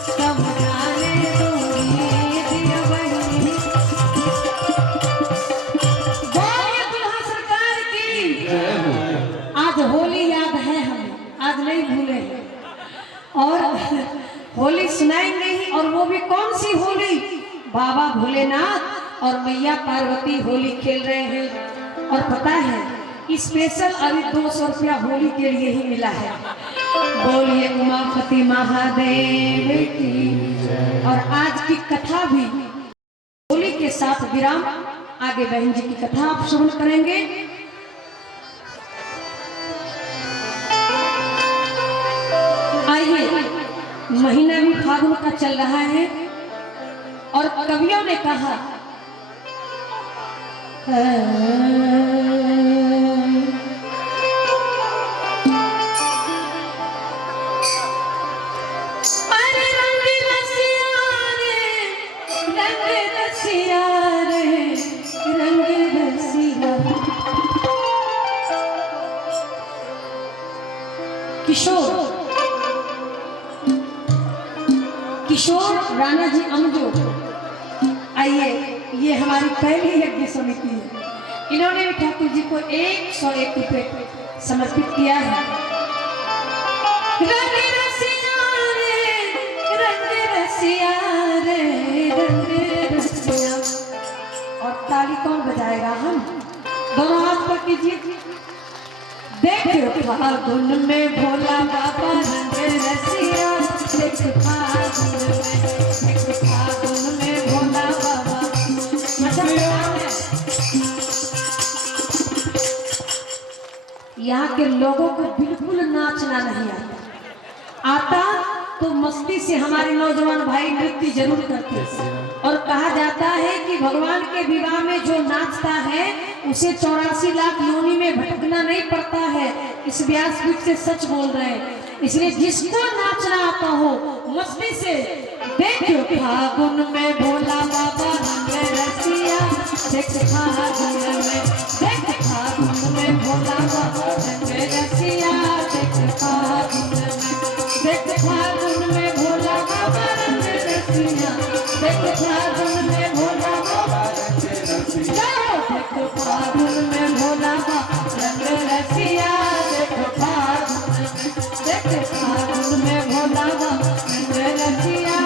तब जाने दूंगी। दियो बहिनी। बोलिए दुल्हा सरकार की। आज होली याद है हमें, आज नहीं भूले और होली सुनाएंगे ही। और वो भी कौन सी होली? बाबा भोलेनाथ और मैया पार्वती होली खेल रहे हैं। और पता है स्पेशल अभी 200 रुपया होली के लिए ही मिला है। बोलिए उमापति महादेव की। और आज की कथा भी होली के साथ विराम आगे बहन जी की कथा आप श्रवण करेंगे। आइए, महीना भी फागुन का चल रहा है और कवियों ने कहा अरे रंग रसिया रे, रंग रसिया रे, रंग रसिया। किशोर राणा जी अमजो, आइए, ये हमारी पहली यज्ञ समिति है। इन्होंने भी ठाकुर जी को 101 रुपए समर्पित किया है। रंग रसिया रे, रंग रसिया रे, रंग रसिया। और ताली कौन बजाएगा? हम दोनों हाथ पर कीजिए। देख फागुन में भोला बाबा रंग रसिया, देख फागुन में भोला बाबा। यहाँ के लोगों को बिल्कुल नाचना नहीं आता तो मस्ती से हमारे नौजवान भाई नृत्य जरूर करते हैं। और कहा जाता है कि भगवान के विवाह में जो नाचता है उसे 84 लाख योनि में भटकना नहीं पड़ता है। इस व्यासपीठ से सच बोल रहे हैं। इसलिए जिसको नाचना आता हो मस्ती से, देखो फागुन में भोला बाबा रंग रसिया, देख फागुन में, देख फागुन में भोला बाबा रंग रसिया, देख फागुन में, देख फागुन में भोला बाबा रंग रसिया, देख फागुन में भोला बाबा रंग रसिया, देख फागुन में भोला बाबा रंग रसिया, देख फागुन में, देख फागुन में भोला बाबा रंग रसिया।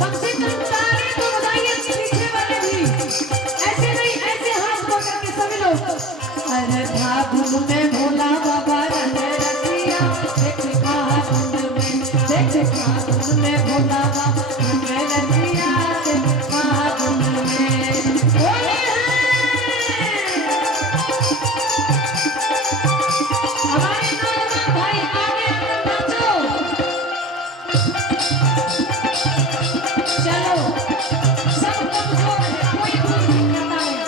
कम से कम ताली तो बजाइए पीछे वाले भी, ऐसे नहीं, ऐसे हाथ पकड़ के सभी लोग। अरे फागुन में भोला बाबा रंग रसिया, देख फागुन में, देख फागुन में भोला बाबा रंग रसिया, देख फागुन में। हमारे नौजवान भाई आगे नाचो, चलो, सब कमजोर है, कोई दूर नहीं करता है।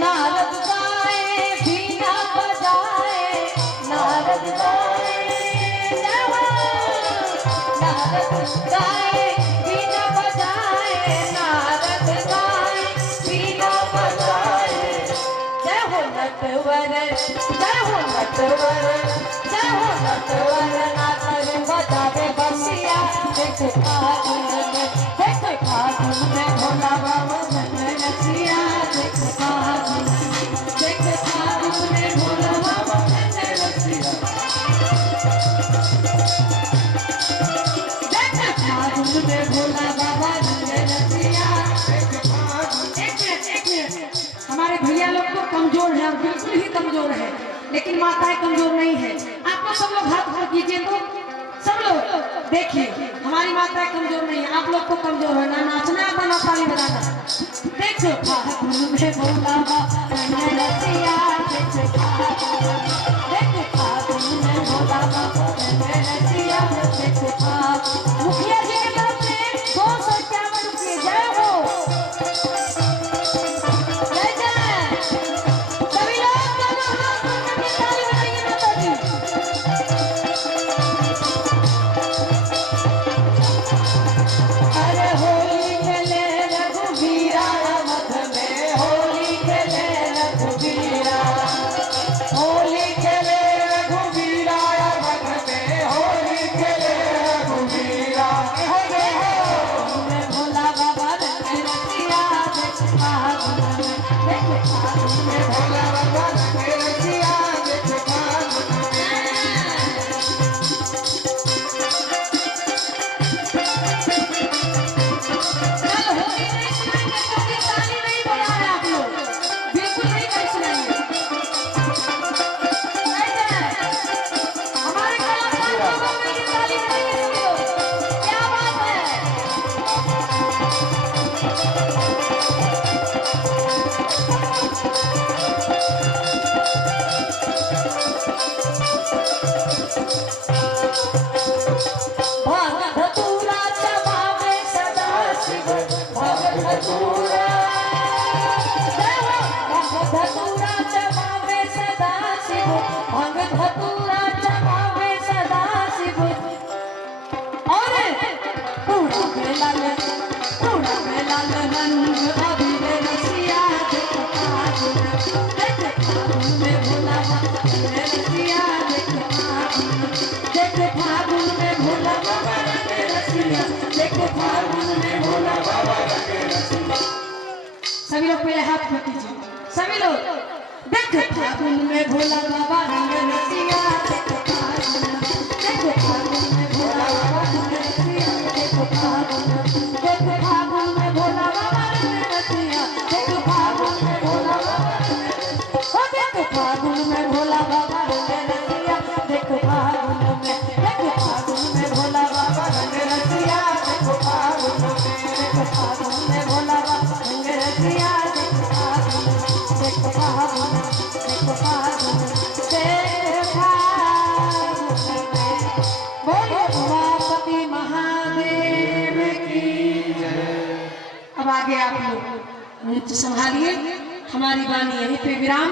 नारद गाए बीना बजाए, नारद गाए, नारद गाए बीना बजाए, नारद गाए बीना बजाए। जय हो नटवर, जय हो नटवर, जय हो नटवर, नाचर बजावे बसिया, देख फागुन में, देख फागुन में भोला बाबा रंग रसिया, देख फागुन में, देख फागुन में भोला बाबा रंग रसिया, देख फागुन में भोला बाबा रंग रसिया। एक मिनट, हमारे भैया लोग तो कमजोर है और बिल्कुल ही कमजोर है, लेकिन माताएं कमजोर नहीं है। आप लोग सब लोग हाथ ऊपर कीजिए तो सब लोग देखिए, हमारी माताएं कमजोर नहीं है, आप लोग तो कमजोर है। ना नाचना आता ना ताली बजाना। देखो फागुन में भोला बाबा रंग रसिया, देख फागुन में, देख फागुन में भोला बाबा रंग रसिया, देख फागुन। मुखिया जी की तरफ से 251 रुपये। जय हो, जय जय। सभी लोग दोनों हाथ पकड़ के ताली बजाइए माता जी। अरे होली खेले रघुवीरा मध में, होली खेले रघुवीरा, होली खेले रघुवीरा मध भंग धतूरा चढ़ावे सदा शिव और पूरा बेलाल रंग अबीर रसिया देख फागुन में भोला बाबा रंग रसिया देख फागुन में भोला बाबा रंग रसिया देख फागुन में भोला बाबा रंग रसिया। सभी लोग पहले हाथ में कीजिए, सभी लोग देख फागुन में भोला बाबा रंग रसिया देख फागुन में भोला बाबा रंग रसिया देख फागुन में भोला बाबा रंग रसिया देख फागुन में भोला बाबा देख फागुन में भोला बाबा रंग रसिया देख फागुन में भोला बाबा रंग रसिया देख फागुन में भोला बाबा रंग रसिया देख फागुन बोलो उमापति महादेव की जय। अब आगे आप लोग नृत्य संभालिए, हमारी वाणी यहीं पे विराम।